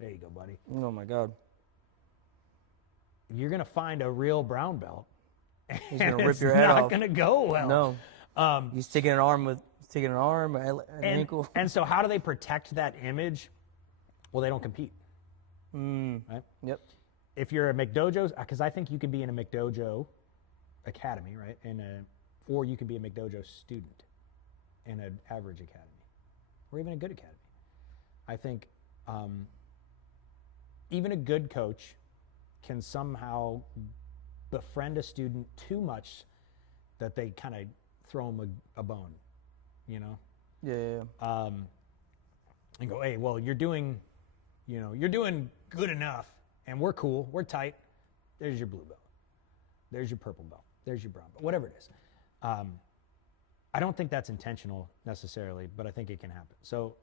There you go, buddy. Oh my God. You're going to find a real brown belt. He's gonna rip your head off. It's not going to go well. No. He's taking an arm, an ankle. And so how do they protect that image? Well, they don't compete. Right? Yep. If you're a McDojo, because I think you can be in a McDojo academy, right? Or you can be a McDojo student in an average academy, or even a good academy. I think even a good coach can somehow befriend a student too much that they kind of throw them a bone, Yeah. and go, hey, well, you're doing good enough, and we're cool, we're tight. There's your blue belt. There's your purple belt. There's your brown belt. Whatever it is. I don't think that's intentional necessarily, but I think it can happen. So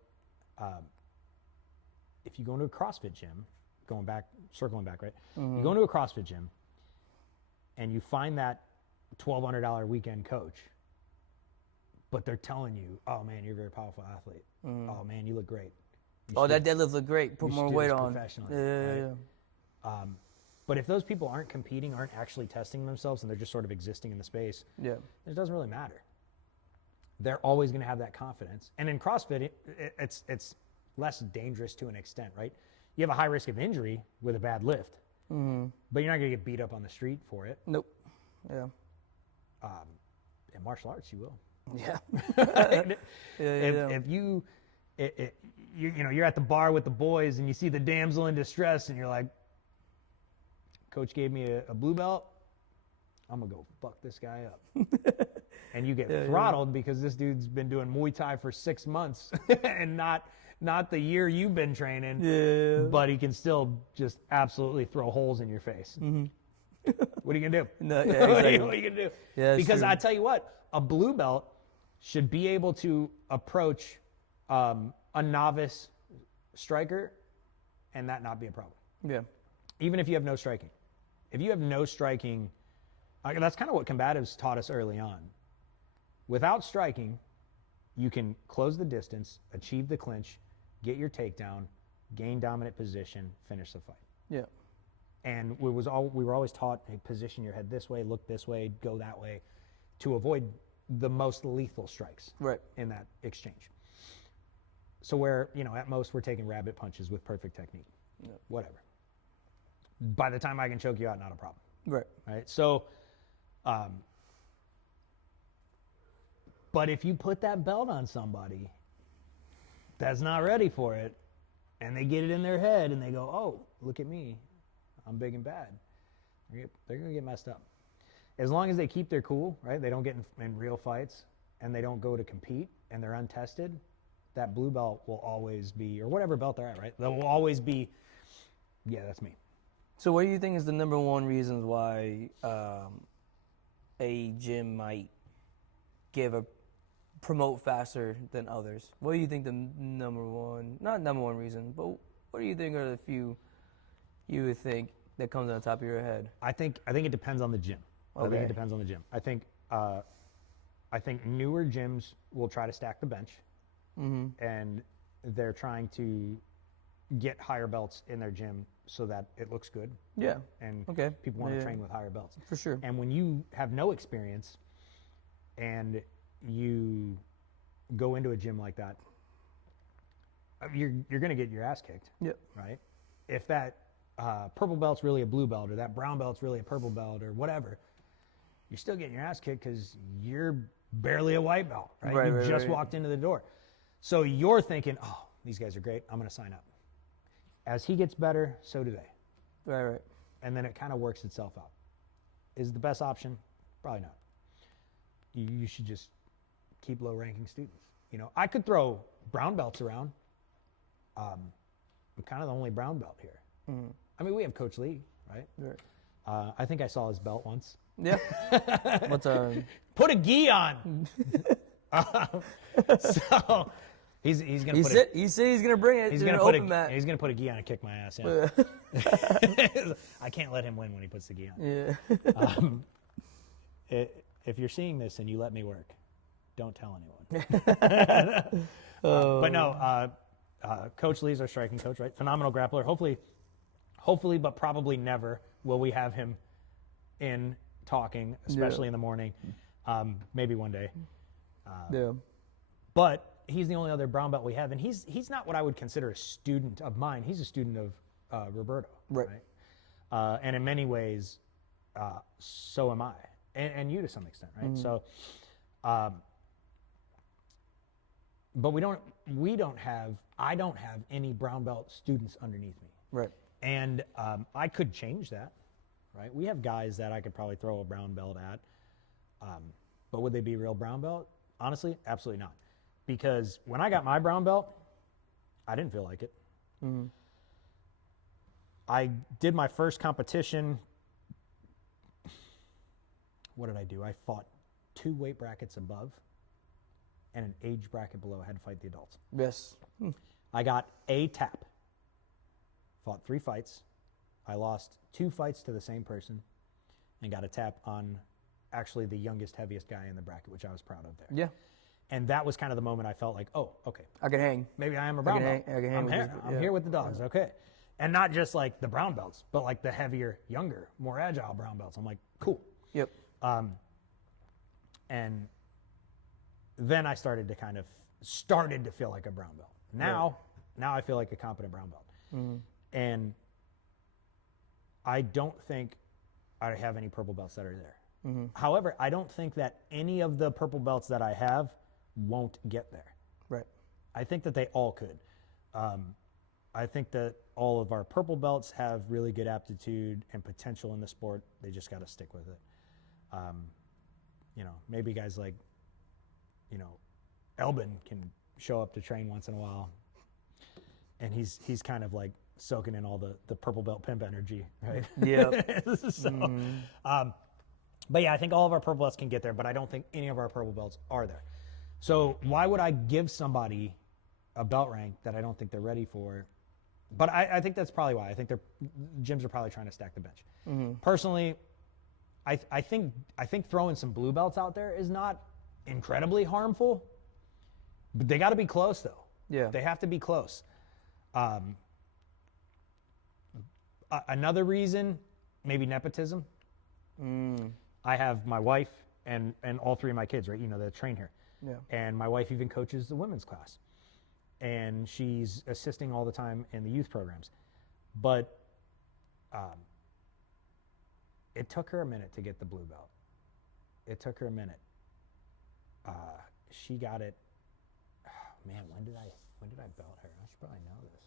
if you go into a CrossFit gym, circling back, right? You go into a CrossFit gym and you find that $1,200 weekend coach, but they're telling you, oh man, you're a very powerful athlete. Oh man, you look great. That deadlift look great. Put more weight on. Yeah. But if those people aren't competing, aren't actually testing themselves, and they're just sort of existing in the space, it doesn't really matter. They're always going to have that confidence. And in CrossFit, it's less dangerous to an extent, right? You have a high risk of injury with a bad lift, but you're not going to get beat up on the street for it. Nope. Yeah. In martial arts, you will. Yeah. If you're at the bar with the boys and you see the damsel in distress and you're like, coach gave me a blue belt, I'm gonna go fuck this guy up. And you get throttled because this dude's been doing Muay Thai for 6 months and not the year you've been training, but he can still just absolutely throw holes in your face. What are you gonna do? No, exactly. What are you gonna do? Yeah, because true. I tell you what, a blue belt should be able to approach a novice striker and that not be a problem. Yeah. Even if you have no striking. If you have no striking, that's kind of what combatives taught us early on. Without striking, you can close the distance, achieve the clinch, get your takedown, gain dominant position, finish the fight. Yeah. And we were always taught, hey, position your head this way, look this way, go that way, to avoid the most lethal strikes in that exchange. So where, at most we're taking rabbit punches with perfect technique, whatever. By the time I can choke you out, not a problem. Right. So, but if you put that belt on somebody that's not ready for it, and they get it in their head and they go, oh, look at me, I'm big and bad, they're going to get messed up. As long as they keep their cool, right? They don't get in real fights and they don't go to compete and they're untested, that blue belt will always be, or whatever belt they're at, right? That will always be, yeah, that's me. So what do you think is the number one reasons why a gym might promote faster than others? What do you think the not number one reason, but what do you think are the few you would think that comes on the top of your head? I think it depends on the gym. Okay. I think it depends on the gym. I think newer gyms will try to stack the bench, and they're trying to get higher belts in their gym so that it looks good. Yeah. And people want to train with higher belts. For sure. And when you have no experience and you go into a gym like that, you're going to get your ass kicked. Yep. Right? If that purple belt's really a blue belt, or that brown belt's really a purple belt, or whatever, you're still getting your ass kicked because you're barely a white belt, right? You just walked into the door. So you're thinking, oh, these guys are great, I'm going to sign up. As he gets better, so do they. Right. And then it kind of works itself out. Is it the best option? Probably not. You should just keep low-ranking students. I could throw brown belts around. I'm kind of the only brown belt here. I mean, we have Coach Lee, right? I think I saw his belt once. Yeah. What's Put a gi on. So he's gonna put it. He said he's gonna bring it. He's to gonna an put open mat. He's gonna put a gi on and kick my ass. Yeah. I can't let him win when he puts the gi on. Yeah. If you're seeing this and you let me work, don't tell anyone. But no, Coach Lee's our striking coach, right? Phenomenal grappler. Hopefully, but probably never will we have him in talking, especially in the morning. Maybe one day. But he's the only other brown belt we have, and he's not what I would consider a student of mine. He's a student of Roberto, right? And in many ways, so am I, and you to some extent, right? So, but I don't have any brown belt students underneath me, Right. and I could change that, right? We have guys that I could probably throw a brown belt at, but would they be a real brown belt? Honestly, absolutely not. Because when I got my brown belt, I didn't feel like it. I did my first competition. What did I do? I fought 2 weight brackets above and an age bracket below had to fight the adults. Yes. I got a tap. Fought 3 fights. I lost 2 fights to the same person and got a tap on actually the youngest, heaviest guy in the bracket, which I was proud of there. Yeah. And that was kind of the moment I felt like, oh, okay. I can hang. Maybe I am a brown belt. I can hang I'm here with the dogs, okay. And not just like the brown belts, but like the heavier, younger, more agile brown belts. I'm like, cool. Yep. And then I started to feel like a brown belt. Now I feel like a competent brown belt. And I don't think I have any purple belts that are there. However, I don't think that any of the purple belts that I have won't get there. Right. I think that they all could. I think that all of our purple belts have really good aptitude and potential in the sport. They just got to stick with it. You know, maybe guys like, you know, Elbin can show up to train once in a while, and he's kind of like soaking in all the purple belt pimp energy, right? Yeah. So, but yeah, I think all of our purple belts can get there, but I don't think any of our purple belts are there. So why would I give somebody a belt rank that I don't think they're ready for? But I think that's probably why. I think gyms are probably trying to stack the bench. Personally, I think throwing some blue belts out there is not incredibly harmful, but they got to be close though. Yeah. They have to be close. Another reason, maybe nepotism. I have my wife and all 3 of my kids, right? You know, that train here. Yeah. And my wife even coaches the women's class. And she's assisting all the time in the youth programs. But it took her a minute to get the blue belt. It took her a minute. She got it. Oh, man, when did I belt her? I should probably know this.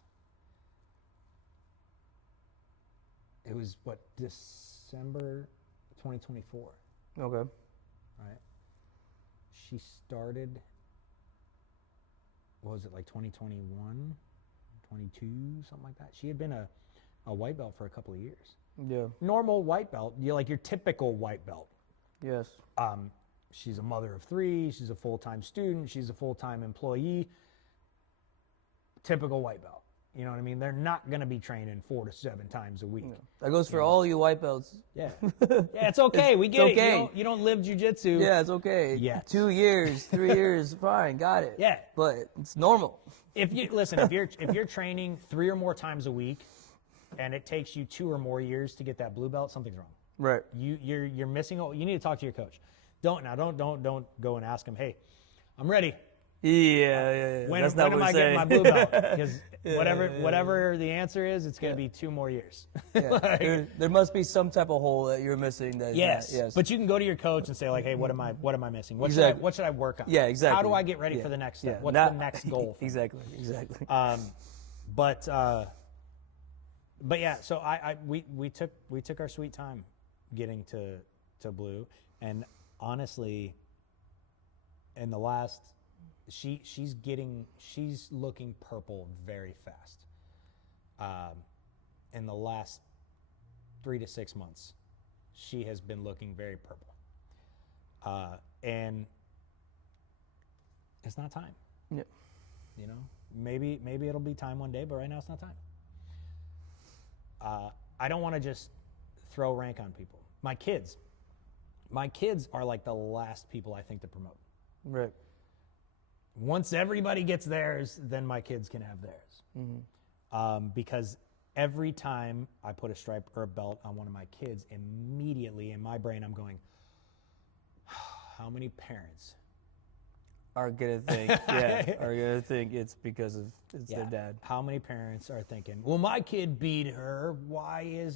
It was December 2024. Okay. Right. She started. What was it, like 2021, 22, something like that? She had been a white belt for a couple of years. Yeah. Normal white belt, like your typical white belt. Yes. She's a mother of 3. She's a full-time student. She's a full-time employee. Typical white belt. You know what I mean? They're not going to be training 4 to 7 times a week. Yeah. That goes for all you white belts. Yeah. Yeah, it's okay. We get okay. it. You don't live jiu-jitsu. Yeah, it's okay. Yes. 2 years, 3 years, fine, got it. Yeah. But it's normal. If you're training 3 or more times a week, and it takes you 2 or more years to get that blue belt, something's wrong. Right. You're missing. You need to talk to your coach. Don't go and ask him, hey, I'm ready. Yeah. When That's not am what I we're getting my saying. blue belt? Because whatever the answer is, it's going to be 2 more years. Yeah. There must be some type of hole that you're missing. Yes. Yes. But you can go to your coach and say like, hey, what am I missing? What should I work on? Yeah, exactly. How do I get ready for the next step? What's the next goal? Exactly. But yeah, so we took our sweet time getting to blue, and honestly, in the last, she's looking purple very fast. In the last 3 to 6 months, she has been looking very purple, and it's not time. Yep. You know, maybe it'll be time one day, but right now it's not time. I don't want to just throw rank on people. My kids are like the last people I think to promote. Right. Once everybody gets theirs, then my kids can have theirs. Because every time I put a stripe or a belt on one of my kids, immediately in my brain I'm going, how many parents are gonna think it's because of their dad. How many parents are thinking, well, my kid beat her, why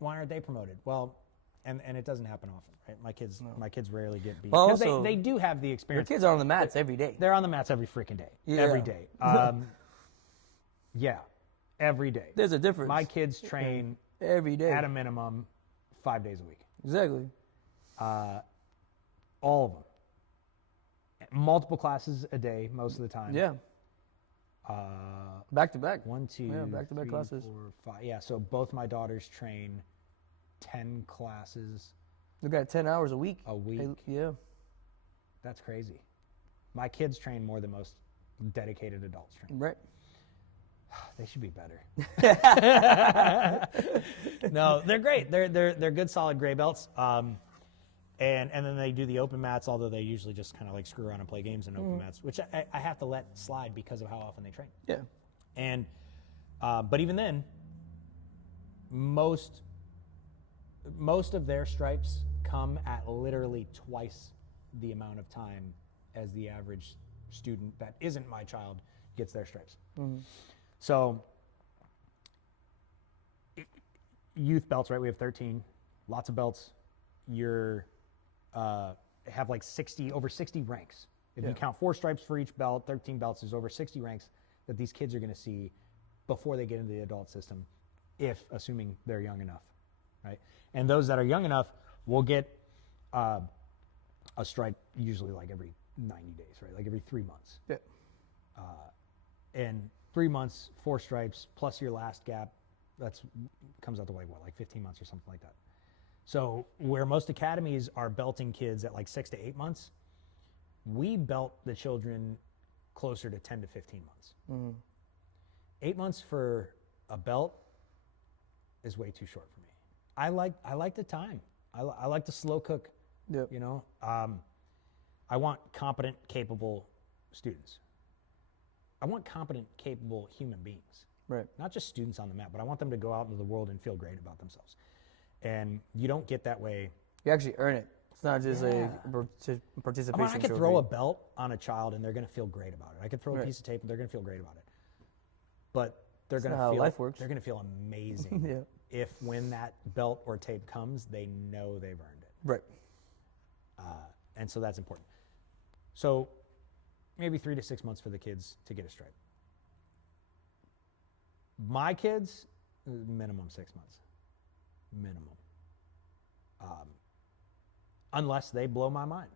aren't they promoted? Well, and it doesn't happen often, right? My kids rarely get beat. Well, also, they do have the experience. Your kids are on the mats every day. They're on the mats every freaking day. Yeah. Every day. Yeah, every day. There's a difference. My kids train every day at a minimum 5 days a week. Exactly. All of them. Multiple classes a day most of the time. Yeah. Back to back. 1, 2, back to back 3, classes. 4, 5. Yeah, so both my daughters train 10 classes They got 10 hours a week. a week. Yeah. That's crazy. My kids train more than most dedicated adults train. Right. They should be better. No, they're great. They're good, solid gray belts. And then they do the open mats, although they usually just kind of like screw around and play games in open mats, which I have to let slide because of how often they train. Yeah. And but even then, most of their stripes come at literally twice the amount of time as the average student that isn't my child gets their stripes. So youth belts, right? We have 13, lots of belts. You're have like over 60 ranks. If you count 4 stripes for each belt, 13 belts, there's over 60 ranks that these kids are going to see before they get into the adult system, assuming they're young enough, right? And those that are young enough will get a stripe usually like every 90 days, right? Like every 3 months. Yeah. And 3 months, 4 stripes, plus your last gap, comes out to like 15 months or something like that. So where most academies are belting kids at like 6 to 8 months, we belt the children closer to 10 to 15 months. 8 months for a belt is way too short for me. I like the time. I like to slow cook. Yep. You know, I want competent, capable students. I want competent, capable human beings. Right. Not just students on the mat, but I want them to go out into the world and feel great about themselves. And you don't get that way. You actually earn it. It's not just a participation. I mean, I could throw a belt on a child and they're going to feel great about it. I could throw a piece of tape and they're going to feel great about it. But they're going to feel life works. They're going to feel amazing if when that belt or tape comes, they know they've earned it. Right. And so that's important. So maybe 3 to 6 months for the kids to get a stripe. My kids, minimum 6 months. Minimum. Unless they blow my mind.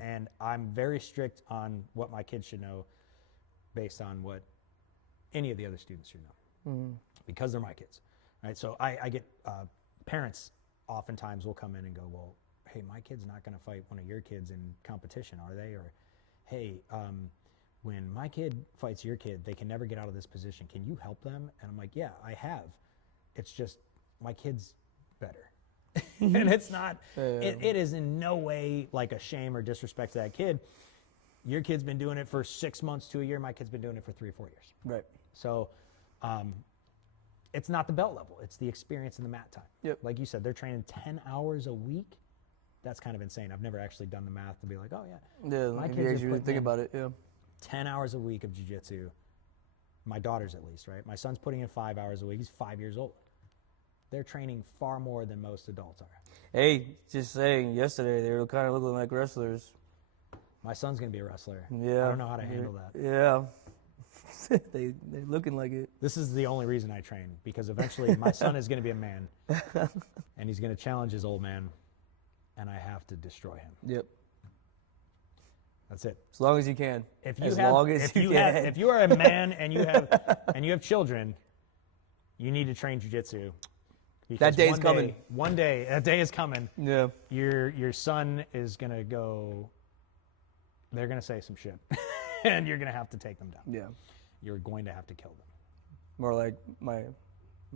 And I'm very strict on what my kids should know based on what any of the other students should know. Because they're my kids. Right? So I get parents oftentimes will come in and go, well, hey, my kid's not going to fight one of your kids in competition, are they? Or, hey, when my kid fights your kid, they can never get out of this position. Can you help them? And I'm like, yeah, I have. It's just my kid's better. And it's not, it is in no way like a shame or disrespect to that kid. Your kid's been doing it for 6 months to a year. My kid's been doing it for 3 or 4 years. Right. So it's not the belt level. It's the experience in the mat time. Yep. Like you said, they're training 10 hours a week. That's kind of insane. I've never actually done the math to be like, oh, yeah. Yeah, my if kids you are actually putting think in about it, yeah. 10 hours a week of jiu-jitsu. My daughter's at least, right? My son's putting in 5 hours a week. He's 5 years old. They're training far more than most adults are. Hey, just saying, yesterday they were kind of looking like wrestlers. My son's going to be a wrestler. Yeah. I don't know how to handle that. Yeah. They're looking like it. This is the only reason I train, because eventually my son is going to be a man, and he's going to challenge his old man, and I have to destroy him. Yep. That's it. As long as you can. If you are a man and you have children, you need to train jiu-jitsu. That day's coming. One day, that day is coming. Yeah. Your son is going to go, they're going to say some shit, and you're going to have to take them down. Yeah. You're going to have to kill them. More like my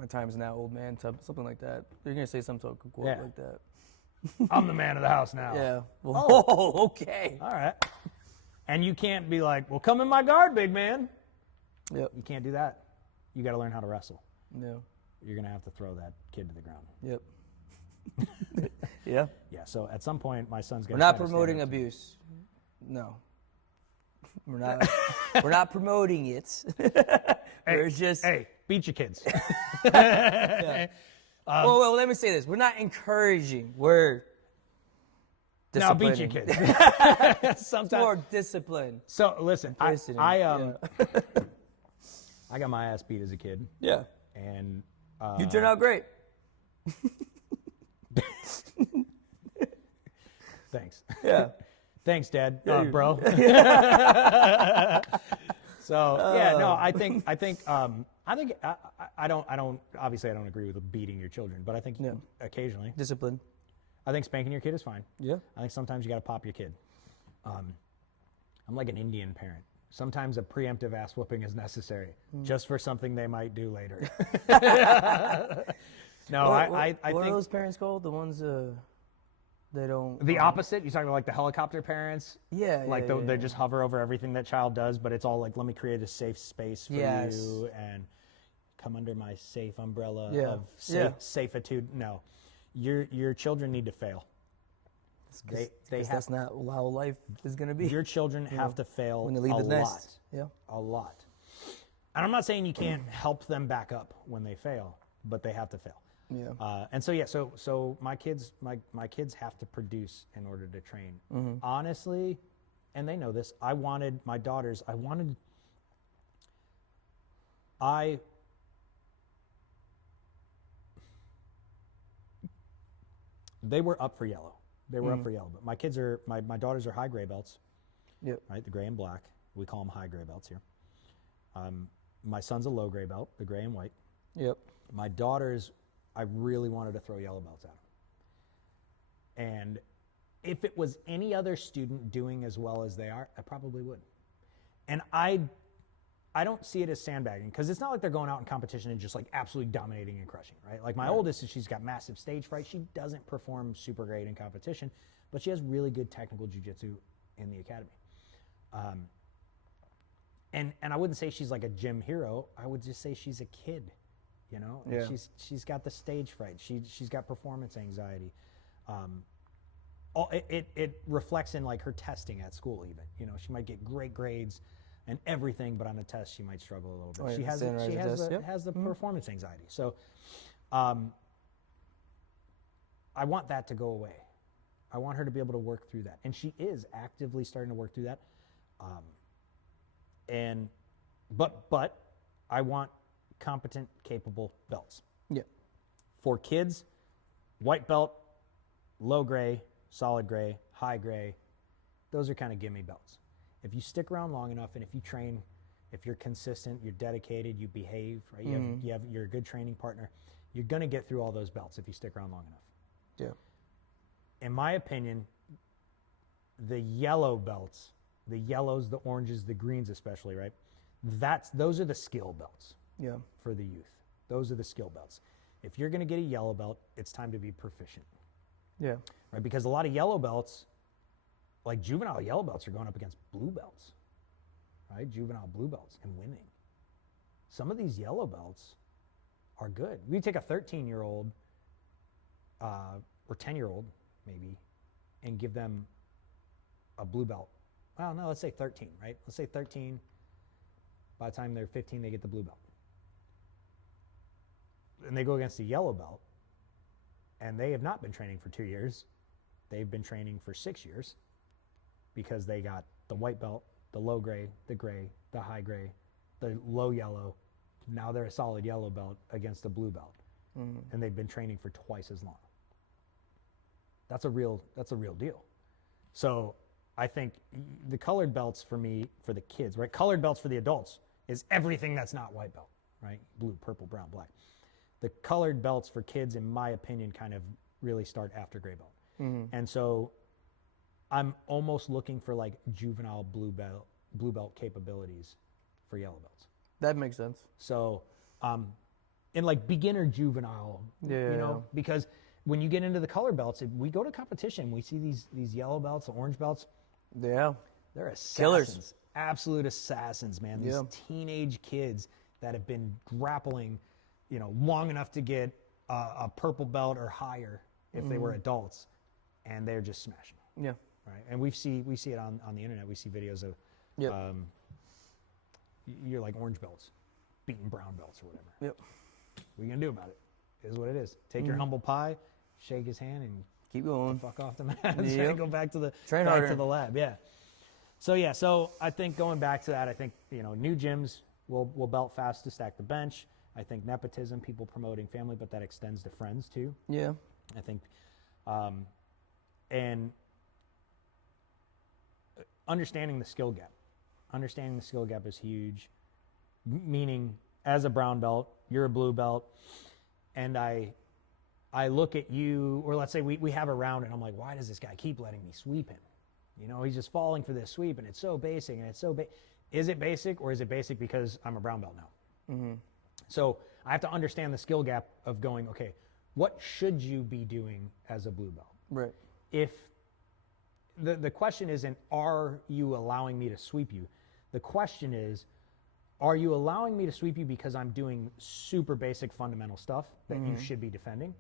time's now, old man, something like that. You're going to say some sort of quote like that. I'm the man of the house now. Yeah. Well, oh, okay. All right. And you can't be like, well, come in my guard, big man. Yep. You can't do that. You got to learn how to wrestle. Yeah. You're going to have to throw that kid to the ground. Yep. Yeah. Yeah, so at some point, my son's going to. We're not promoting abuse. No. We're not. We're not promoting it. We're just. Hey, beat your kids. Yeah. Well, let me say this. We're not encouraging. We're disciplining. Now beat your kids. Sometimes more discipline. So listen, I got my ass beat as a kid. Yeah. And you turned out great. Thanks. Yeah. Thanks, Dad. Bro. So I don't obviously I don't agree with beating your children, but I think occasionally discipline. I think spanking your kid is fine. Yeah. I think sometimes you got to pop your kid. I'm like an Indian parent. Sometimes a preemptive ass whooping is necessary just for something they might do later. No, I what think are those parents called? The ones they don't. the opposite. You're talking about like the helicopter parents. Yeah, Like yeah, they just hover over everything that child does, but it's all like, let me create a safe space for Yes. you and come under my safe umbrella Yeah. of Yeah. safetude. No, your children need to fail. They 'Cause have, that's not how life is gonna be. your children have to fail when they leave a the lot. nest. Yeah. A lot. And I'm not saying you can't help them back up when they fail, but they have to fail. Yeah. And so my kids have to produce in order to train. Honestly, and they know this. I wanted my daughters. They were up for yellow. They were up for yellow. But my kids are my daughters are high gray belts. Yep. Right, the gray and black. We call them high gray belts here. My son's a low gray belt, the gray and white. Yep. My daughters, I really wanted to throw yellow belts at them. And if it was any other student doing as well as they are, I probably would. And I don't see it as sandbagging, because it's not like they're going out in competition and just like absolutely dominating and crushing, right? Like my oldest, she's got massive stage fright. She doesn't perform super great in competition, but she has really good technical jiu-jitsu in the academy. And I wouldn't say she's like a gym hero. I would just say she's a kid, you know? And Yeah. she's got the stage fright. She's got performance anxiety. It reflects in like her testing at school even. You know, she might get great grades and everything, but on a test she might struggle a little bit. Oh, yeah, She has standardized test, yep. has the performance anxiety. So I want that to go away. I want her to be able to work through that. And she is actively starting to work through that. But I want competent, capable belts. Yeah. For kids, white belt, low gray, solid gray, high gray, those are kind of gimme belts. If you stick around long enough and if you train, if you're consistent, you're dedicated, you behave, right? You're a good training partner, you're going to get through all those belts if you stick around long enough. Yeah. In my opinion, the yellow belts, the yellows, the oranges, the greens especially, right? Those are the skill belts. Yeah. For the youth. Those are the skill belts. If you're going to get a yellow belt, it's time to be proficient. Yeah. Right? Because a lot of yellow belts, like juvenile yellow belts, are going up against blue belts. Right? Juvenile blue belts and winning. Some of these yellow belts are good. We take a 13-year-old or 10-year-old maybe and give them a blue belt. Well, no, let's say 13, right? Let's say 13. By the time they're 15, they get the blue belt. And they go against a yellow belt, and they have not been training for 2 years. They've been training for 6 years because they got the white belt, the low gray, the high gray, the low yellow. Now they're a solid yellow belt against a blue belt. And they've been training for twice as long. That's a real deal. So I think the colored belts for me, for the kids, right? Colored belts for the adults is everything that's not white belt, right? Blue, purple, brown, black. The colored belts for kids, in my opinion, kind of really start after gray belt. And so I'm almost looking for like juvenile blue belt capabilities for yellow belts. That makes sense. So in like beginner juvenile, you know, because when you get into the color belts, if we go to competition, we see these yellow belts, the orange belts. Yeah. They're assassins. Killers. Absolute assassins, man. These teenage kids that have been grappling, you know, long enough to get a purple belt or higher if they were adults, and they're just smashing. Yeah. Right. And we see it on the internet. We see videos of you're like orange belts beating brown belts or whatever. Yep. What are you gonna do about it? It is what it is. Take your humble pie, shake his hand, and keep going. fuck off the mat and go back to the Train back harder. to the lab. Yeah. So I think going back to that, I think, you know, new gyms will belt fast to stack the bench. I think nepotism, people promoting family, but that extends to friends too. Yeah. I think, and understanding the skill gap. Understanding the skill gap is huge. Meaning, as a brown belt, you're a blue belt, and I look at you, or let's say we have a round, and I'm like, why does this guy keep letting me sweep him? You know, he's just falling for this sweep, and it's so basic, and it's so is it basic, or is it basic because I'm a brown belt now? Mm-hmm. So I have to understand the skill gap of going, okay, what should you be doing as a blue belt? Right. If the question isn't, are you allowing me to sweep you? The question is, are you allowing me to sweep you because I'm doing super basic fundamental stuff that you should be defending?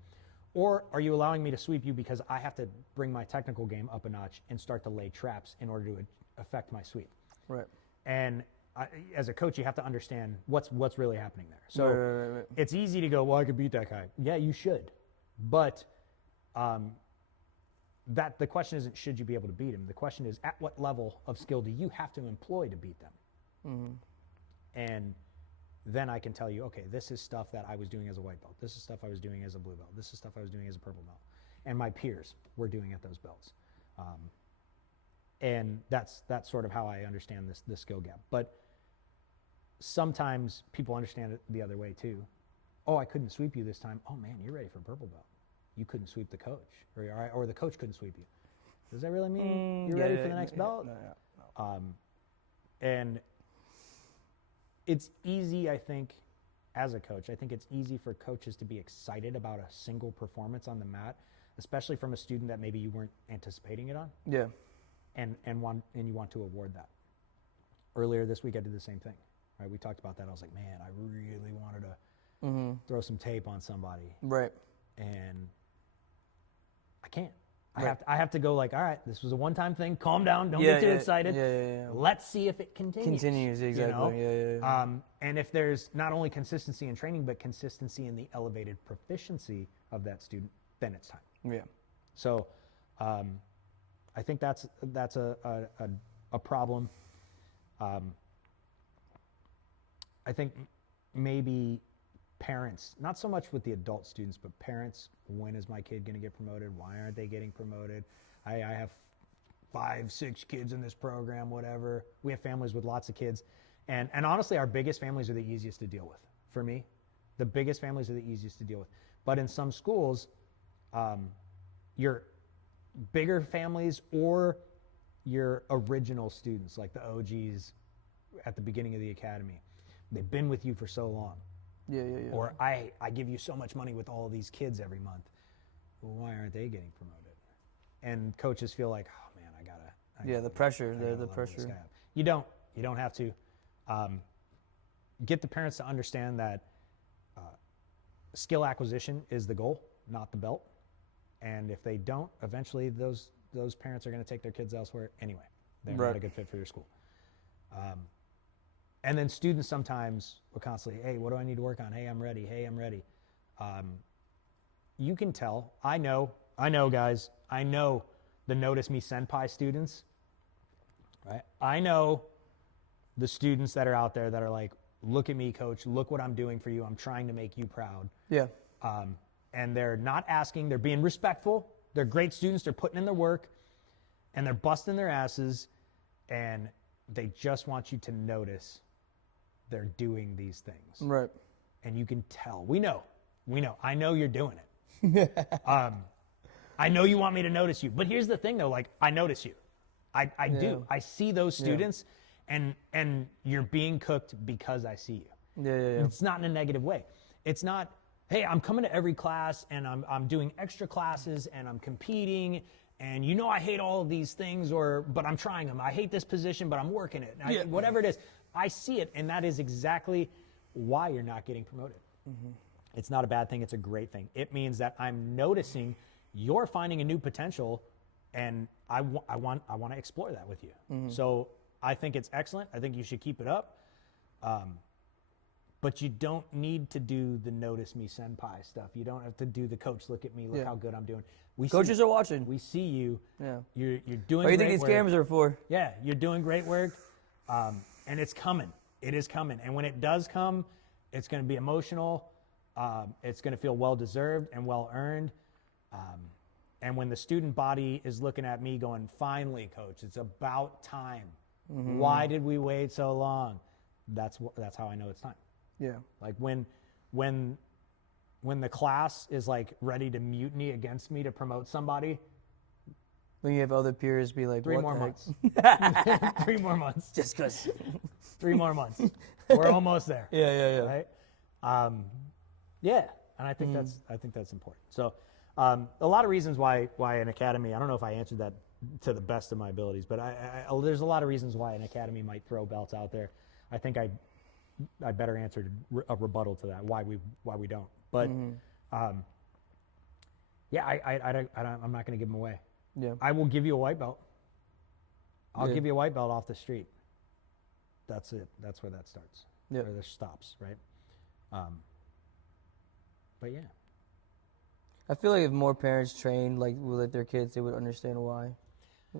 Or are you allowing me to sweep you because I have to bring my technical game up a notch and start to lay traps in order to affect my sweep? Right. And as a coach, you have to understand what's really happening there. So right. it's easy to go, well, I could beat that guy. Yeah, you should. But that the question isn't should you be able to beat him. The question is, at what level of skill do you have to employ to beat them? Mm-hmm. And then I can tell you, okay, this is stuff that I was doing as a white belt. This is stuff I was doing as a blue belt. This is stuff I was doing as a purple belt. And my peers were doing at those belts. And that's sort of how I understand this skill gap. But sometimes people understand it the other way too. Oh, I couldn't sweep you this time. Oh man, you're ready for purple belt. You couldn't sweep the coach, or the coach couldn't sweep you. Does that really mean you're ready for the next belt? No. And it's easy, I think, as a coach, I think it's easy for coaches to be excited about a single performance on the mat, especially from a student that maybe you weren't anticipating it on. Yeah. And you want to award that. Earlier this week, I did the same thing. Right? We talked about that. I was like, man, I really wanted to throw some tape on somebody. Right. And I can't. I have to go like, all right, this was a one-time thing. Calm down. Don't get too excited. Yeah. Let's see if it continues. Exactly. You know? And if there's not only consistency in training, but consistency in the elevated proficiency of that student, then it's time. Yeah. So I think that's a problem. I think maybe parents, not so much with the adult students, but parents, when is my kid going to get promoted? Why aren't they getting promoted? I have 5, 6 kids in this program, whatever. We have families with lots of kids. And honestly, our biggest families are the easiest to deal with. For me, the biggest families are the easiest to deal with. But in some schools, your bigger families or your original students, like the OGs at the beginning of the academy, they've been with you for so long. Yeah. Or I give you so much money with all of these kids every month. Well, why aren't they getting promoted? And coaches feel like, oh man, I gotta. The pressure. The pressure. You don't have to. Get the parents to understand that skill acquisition is the goal, not the belt. And if they don't, eventually those parents are going to take their kids elsewhere anyway. They're not a good fit for your school. And then students sometimes will constantly, hey, what do I need to work on? Hey, I'm ready. Hey, I'm ready. You can tell. I know, guys. I know the Notice Me Senpai students. Right? I know the students that are out there that are like, look at me, coach. Look what I'm doing for you. I'm trying to make you proud. Yeah. And they're not asking. They're being respectful. They're great students. They're putting in their work. And they're busting their asses. And they just want you to notice they're doing these things. Right. And you can tell. We know. I know you're doing it. I know you want me to notice you. But here's the thing, though. Like, I notice you. I do. I see those students, and you're being cooked because I see you. Yeah. It's not in a negative way. It's not, hey, I'm coming to every class, and I'm doing extra classes, and I'm competing, and you know I hate all of these things, but I'm trying them. I hate this position, but I'm working it. Whatever it is, I see it, and that is exactly why you're not getting promoted. Mm-hmm. It's not a bad thing. It's a great thing. It means that I'm noticing you're finding a new potential, and I want to explore that with you. Mm-hmm. So I think it's excellent. I think you should keep it up. But you don't need to do the Notice Me Senpai stuff. You don't have to do the coach, look at me, look how good I'm doing. Coaches are watching. We see you. Yeah. You're doing what do you great think these work. cameras are for? Yeah, you're doing great work. And it's coming. It is coming. And when it does come, it's going to be emotional. It's going to feel well-deserved and well-earned. And when the student body is looking at me going, finally, coach, it's about time. Mm-hmm. Why did we wait so long? That's how I know it's time. Yeah. Like when the class is like ready to mutiny against me to promote somebody, When you have other peers be like, 3 what more the months. heck? 3 more months. Just because. 3 more months. We're almost there. Yeah. Right? Yeah, and I think that's important. So, a lot of reasons why an academy. I don't know if I answered that to the best of my abilities, but there's a lot of reasons why an academy might throw belts out there. I think I better answered a rebuttal to that. Why we don't. But yeah, I'm not going to give them away. Yeah. I will give you a white belt. I'll give you a white belt off the street. That's it. That's where that starts. Yeah. Where this stops, right? But yeah. I feel like if more parents trained like with their kids, they would understand why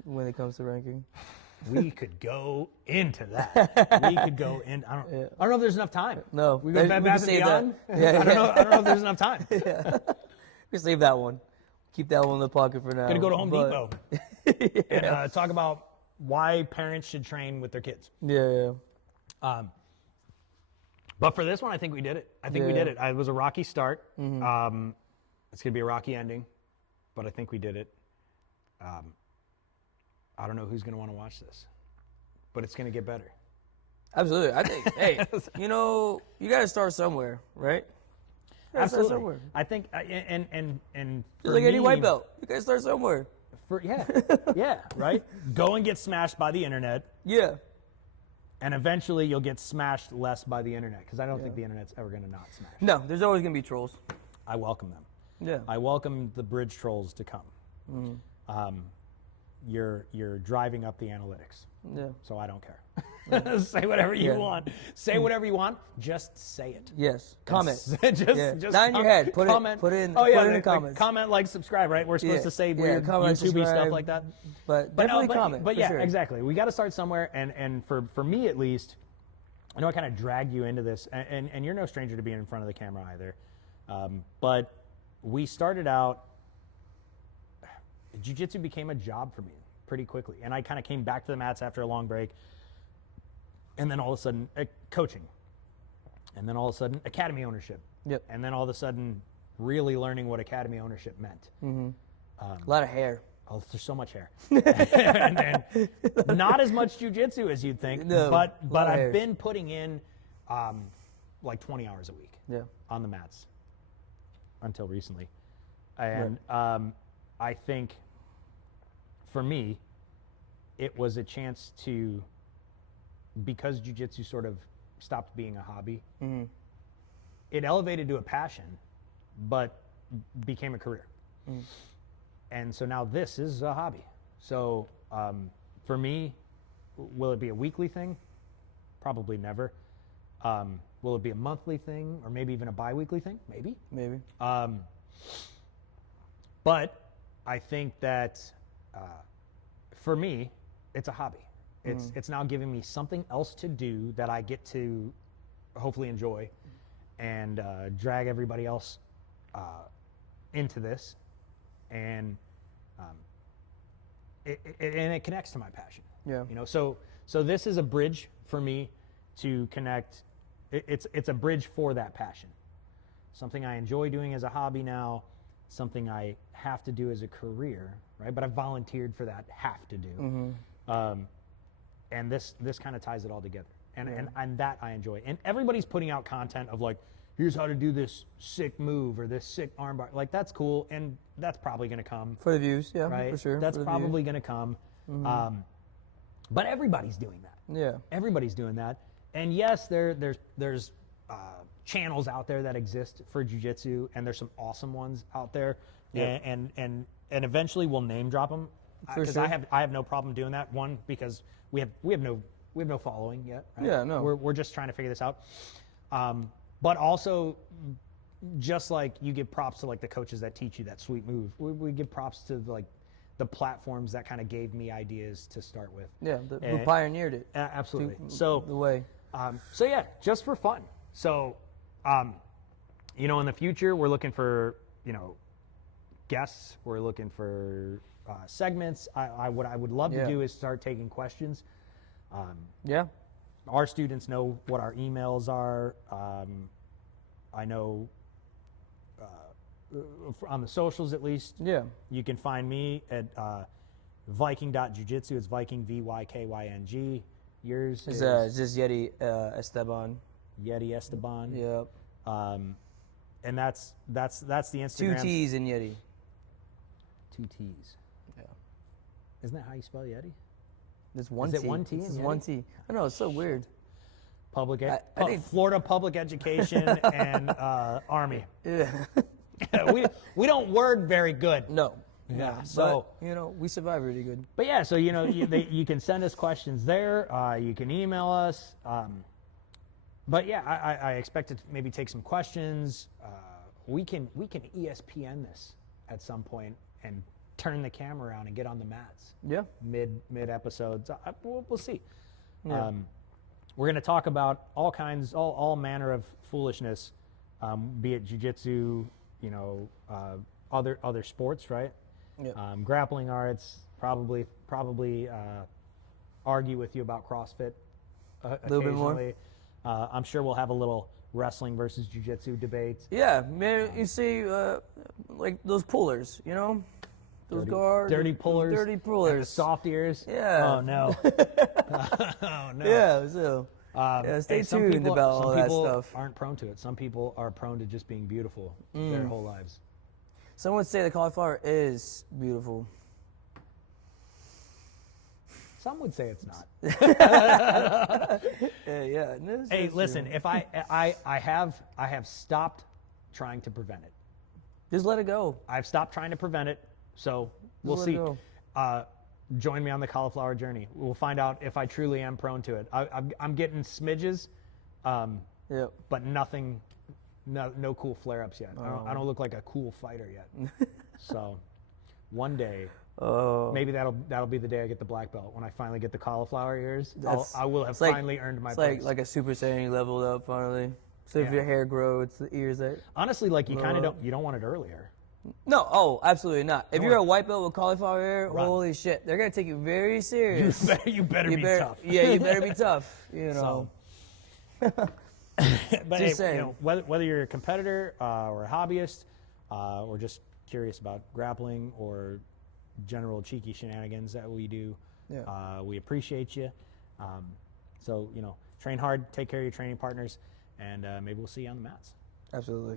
when it comes to ranking. We could go into that. We could go in. I don't know if there's enough time. No. We go back and beyond. Yeah, I don't know if there's enough time. Yeah. We save that one. Keep that one in the pocket for now. Gonna go to Home Depot and talk about why parents should train with their kids. Yeah. But for this one, I think we did it. We did it. It was a rocky start. It's gonna be a rocky ending, but I think we did it. I don't know who's gonna want to watch this, but it's gonna get better. Absolutely. I think, hey, you got to start somewhere, right? Absolutely. Start somewhere. I think, and Just like any white belt, you got to start somewhere. Yeah, right? Go and get smashed by the internet. Yeah. And eventually you'll get smashed less by the internet, because I don't think the internet's ever going to not smash. No, there's always going to be trolls. I welcome them. Yeah. I welcome the bridge trolls to come. You're driving up the analytics. Yeah. So I don't care. Say whatever you want. Say whatever you want. Just say it. Yes. Comment. just not in your head. Put comment. Put in the comments. Comment, like, subscribe. Right? We're supposed to say weird comment, YouTube stuff like that. But definitely comment. But yeah, sure. exactly. We got to start somewhere. And for me at least, I know I kind of dragged you into this, and you're no stranger to being in front of the camera either. But we started out. Jiu-Jitsu became a job for me pretty quickly, and I kind of came back to the mats after a long break, and then all of a sudden coaching, and then all of a sudden academy ownership, and then all of a sudden really learning what academy ownership meant. A lot of hair. Oh, there's so much hair, and not as much jiu-jitsu as you'd think, but I've been putting in like 20 hours a week on the mats until recently, and I think for me, it was a chance to, because jiu-jitsu sort of stopped being a hobby, it elevated to a passion, but became a career. And so now this is a hobby. So for me, will it be a weekly thing? Probably never. Will it be a monthly thing, or maybe even a bi-weekly thing? Maybe. But I think that for me, it's a hobby. It's now giving me something else to do that I get to hopefully enjoy, and drag everybody else into this, and it connects to my passion. So this is a bridge for me to connect. It's a bridge for that passion. Something I enjoy doing as a hobby now, something I have to do as a career, right? But I volunteered for that have to do. And this kind of ties it all together. And that I enjoy. And everybody's putting out content of like, here's how to do this sick move or this sick armbar. Like, that's cool, and that's probably going to come. For the views, yeah, right? for sure. That's probably going to come. But everybody's doing that. Yeah. Everybody's doing that. And yes, there's channels out there that exist for jiu-jitsu, and there's some awesome ones out there. Yeah. And eventually we'll name drop them, because I have no problem doing that. One, because we have no following yet. Right? Yeah, no. We're just trying to figure this out. But also, just like you give props to like the coaches that teach you that sweet move, we give props to like the platforms that kind of gave me ideas to start with. Yeah, who pioneered it. Absolutely. So the way. So yeah, just for fun. So, in the future, we're looking for guests. We're looking for segments. What I would love to do is start taking questions. Our students know what our emails are. I know on the socials, at least. Yeah. You can find me at Vykyng.jiu-jitsu. It's Vykyng, Vykyng. Yours It's is just Yeti Esteban. Yeti Esteban. Yep. And that's the Instagram. 2 T's in Yeti. 2 T's. Yeah. Isn't that how you spell Yeti? There's 1 Is T. it 1 T? It's 1 T. I know, it's so weird. I think- Florida Public Education and Army. Yeah. we don't word very good. No. Yeah. So, we survive really good. But yeah, so you can send us questions there. You can email us. But yeah, I expect to maybe take some questions. We can ESPN this at some point and turn the camera around and get on the mats. Yeah. Mid episodes. We'll see. Yeah. We're going to talk about all manner of foolishness, be it jiu-jitsu, other sports, right? Yeah. Grappling arts, probably argue with you about CrossFit little bit more. occasionally. I'm sure we'll have a little wrestling versus jiu-jitsu debate. Yeah, man, you see, like those pullers, those guards. Dirty pullers. Dirty And the pullers. soft ears. Yeah. Oh, no. Oh, no. Yeah, so stay And some tuned people- about all some that people stuff. aren't prone to it. Some people are prone to just being beautiful their whole lives. Some would say the cauliflower is beautiful. Some would say it's not. Yeah. Hey, listen, if I have stopped trying to prevent it. Just let it go. I've stopped trying to prevent it, so we'll let see. it Join me on the cauliflower journey. We'll find out if I truly am prone to it. I'm getting smidges, Yep. but nothing, no cool flare-ups yet. I don't look like a cool fighter yet. So one day, maybe that'll be the day I get the black belt. When I finally get the cauliflower ears, I will have finally earned my place. It's like a Super Saiyan leveled up finally. So if Yeah. your hair grows, it's the ears that... Honestly, like you kind of Blow you don't want it earlier. No, absolutely not. If No. you're a white belt with cauliflower hair, Run. holy shit, they're gonna take you very serious. You better be tough. Yeah, you better be tough. So, but hey, saying. whether you're a competitor or a hobbyist, or just curious about grappling or general cheeky shenanigans that we do, we appreciate you. So train hard, take care of your training partners, and maybe we'll see you on the mats. Absolutely.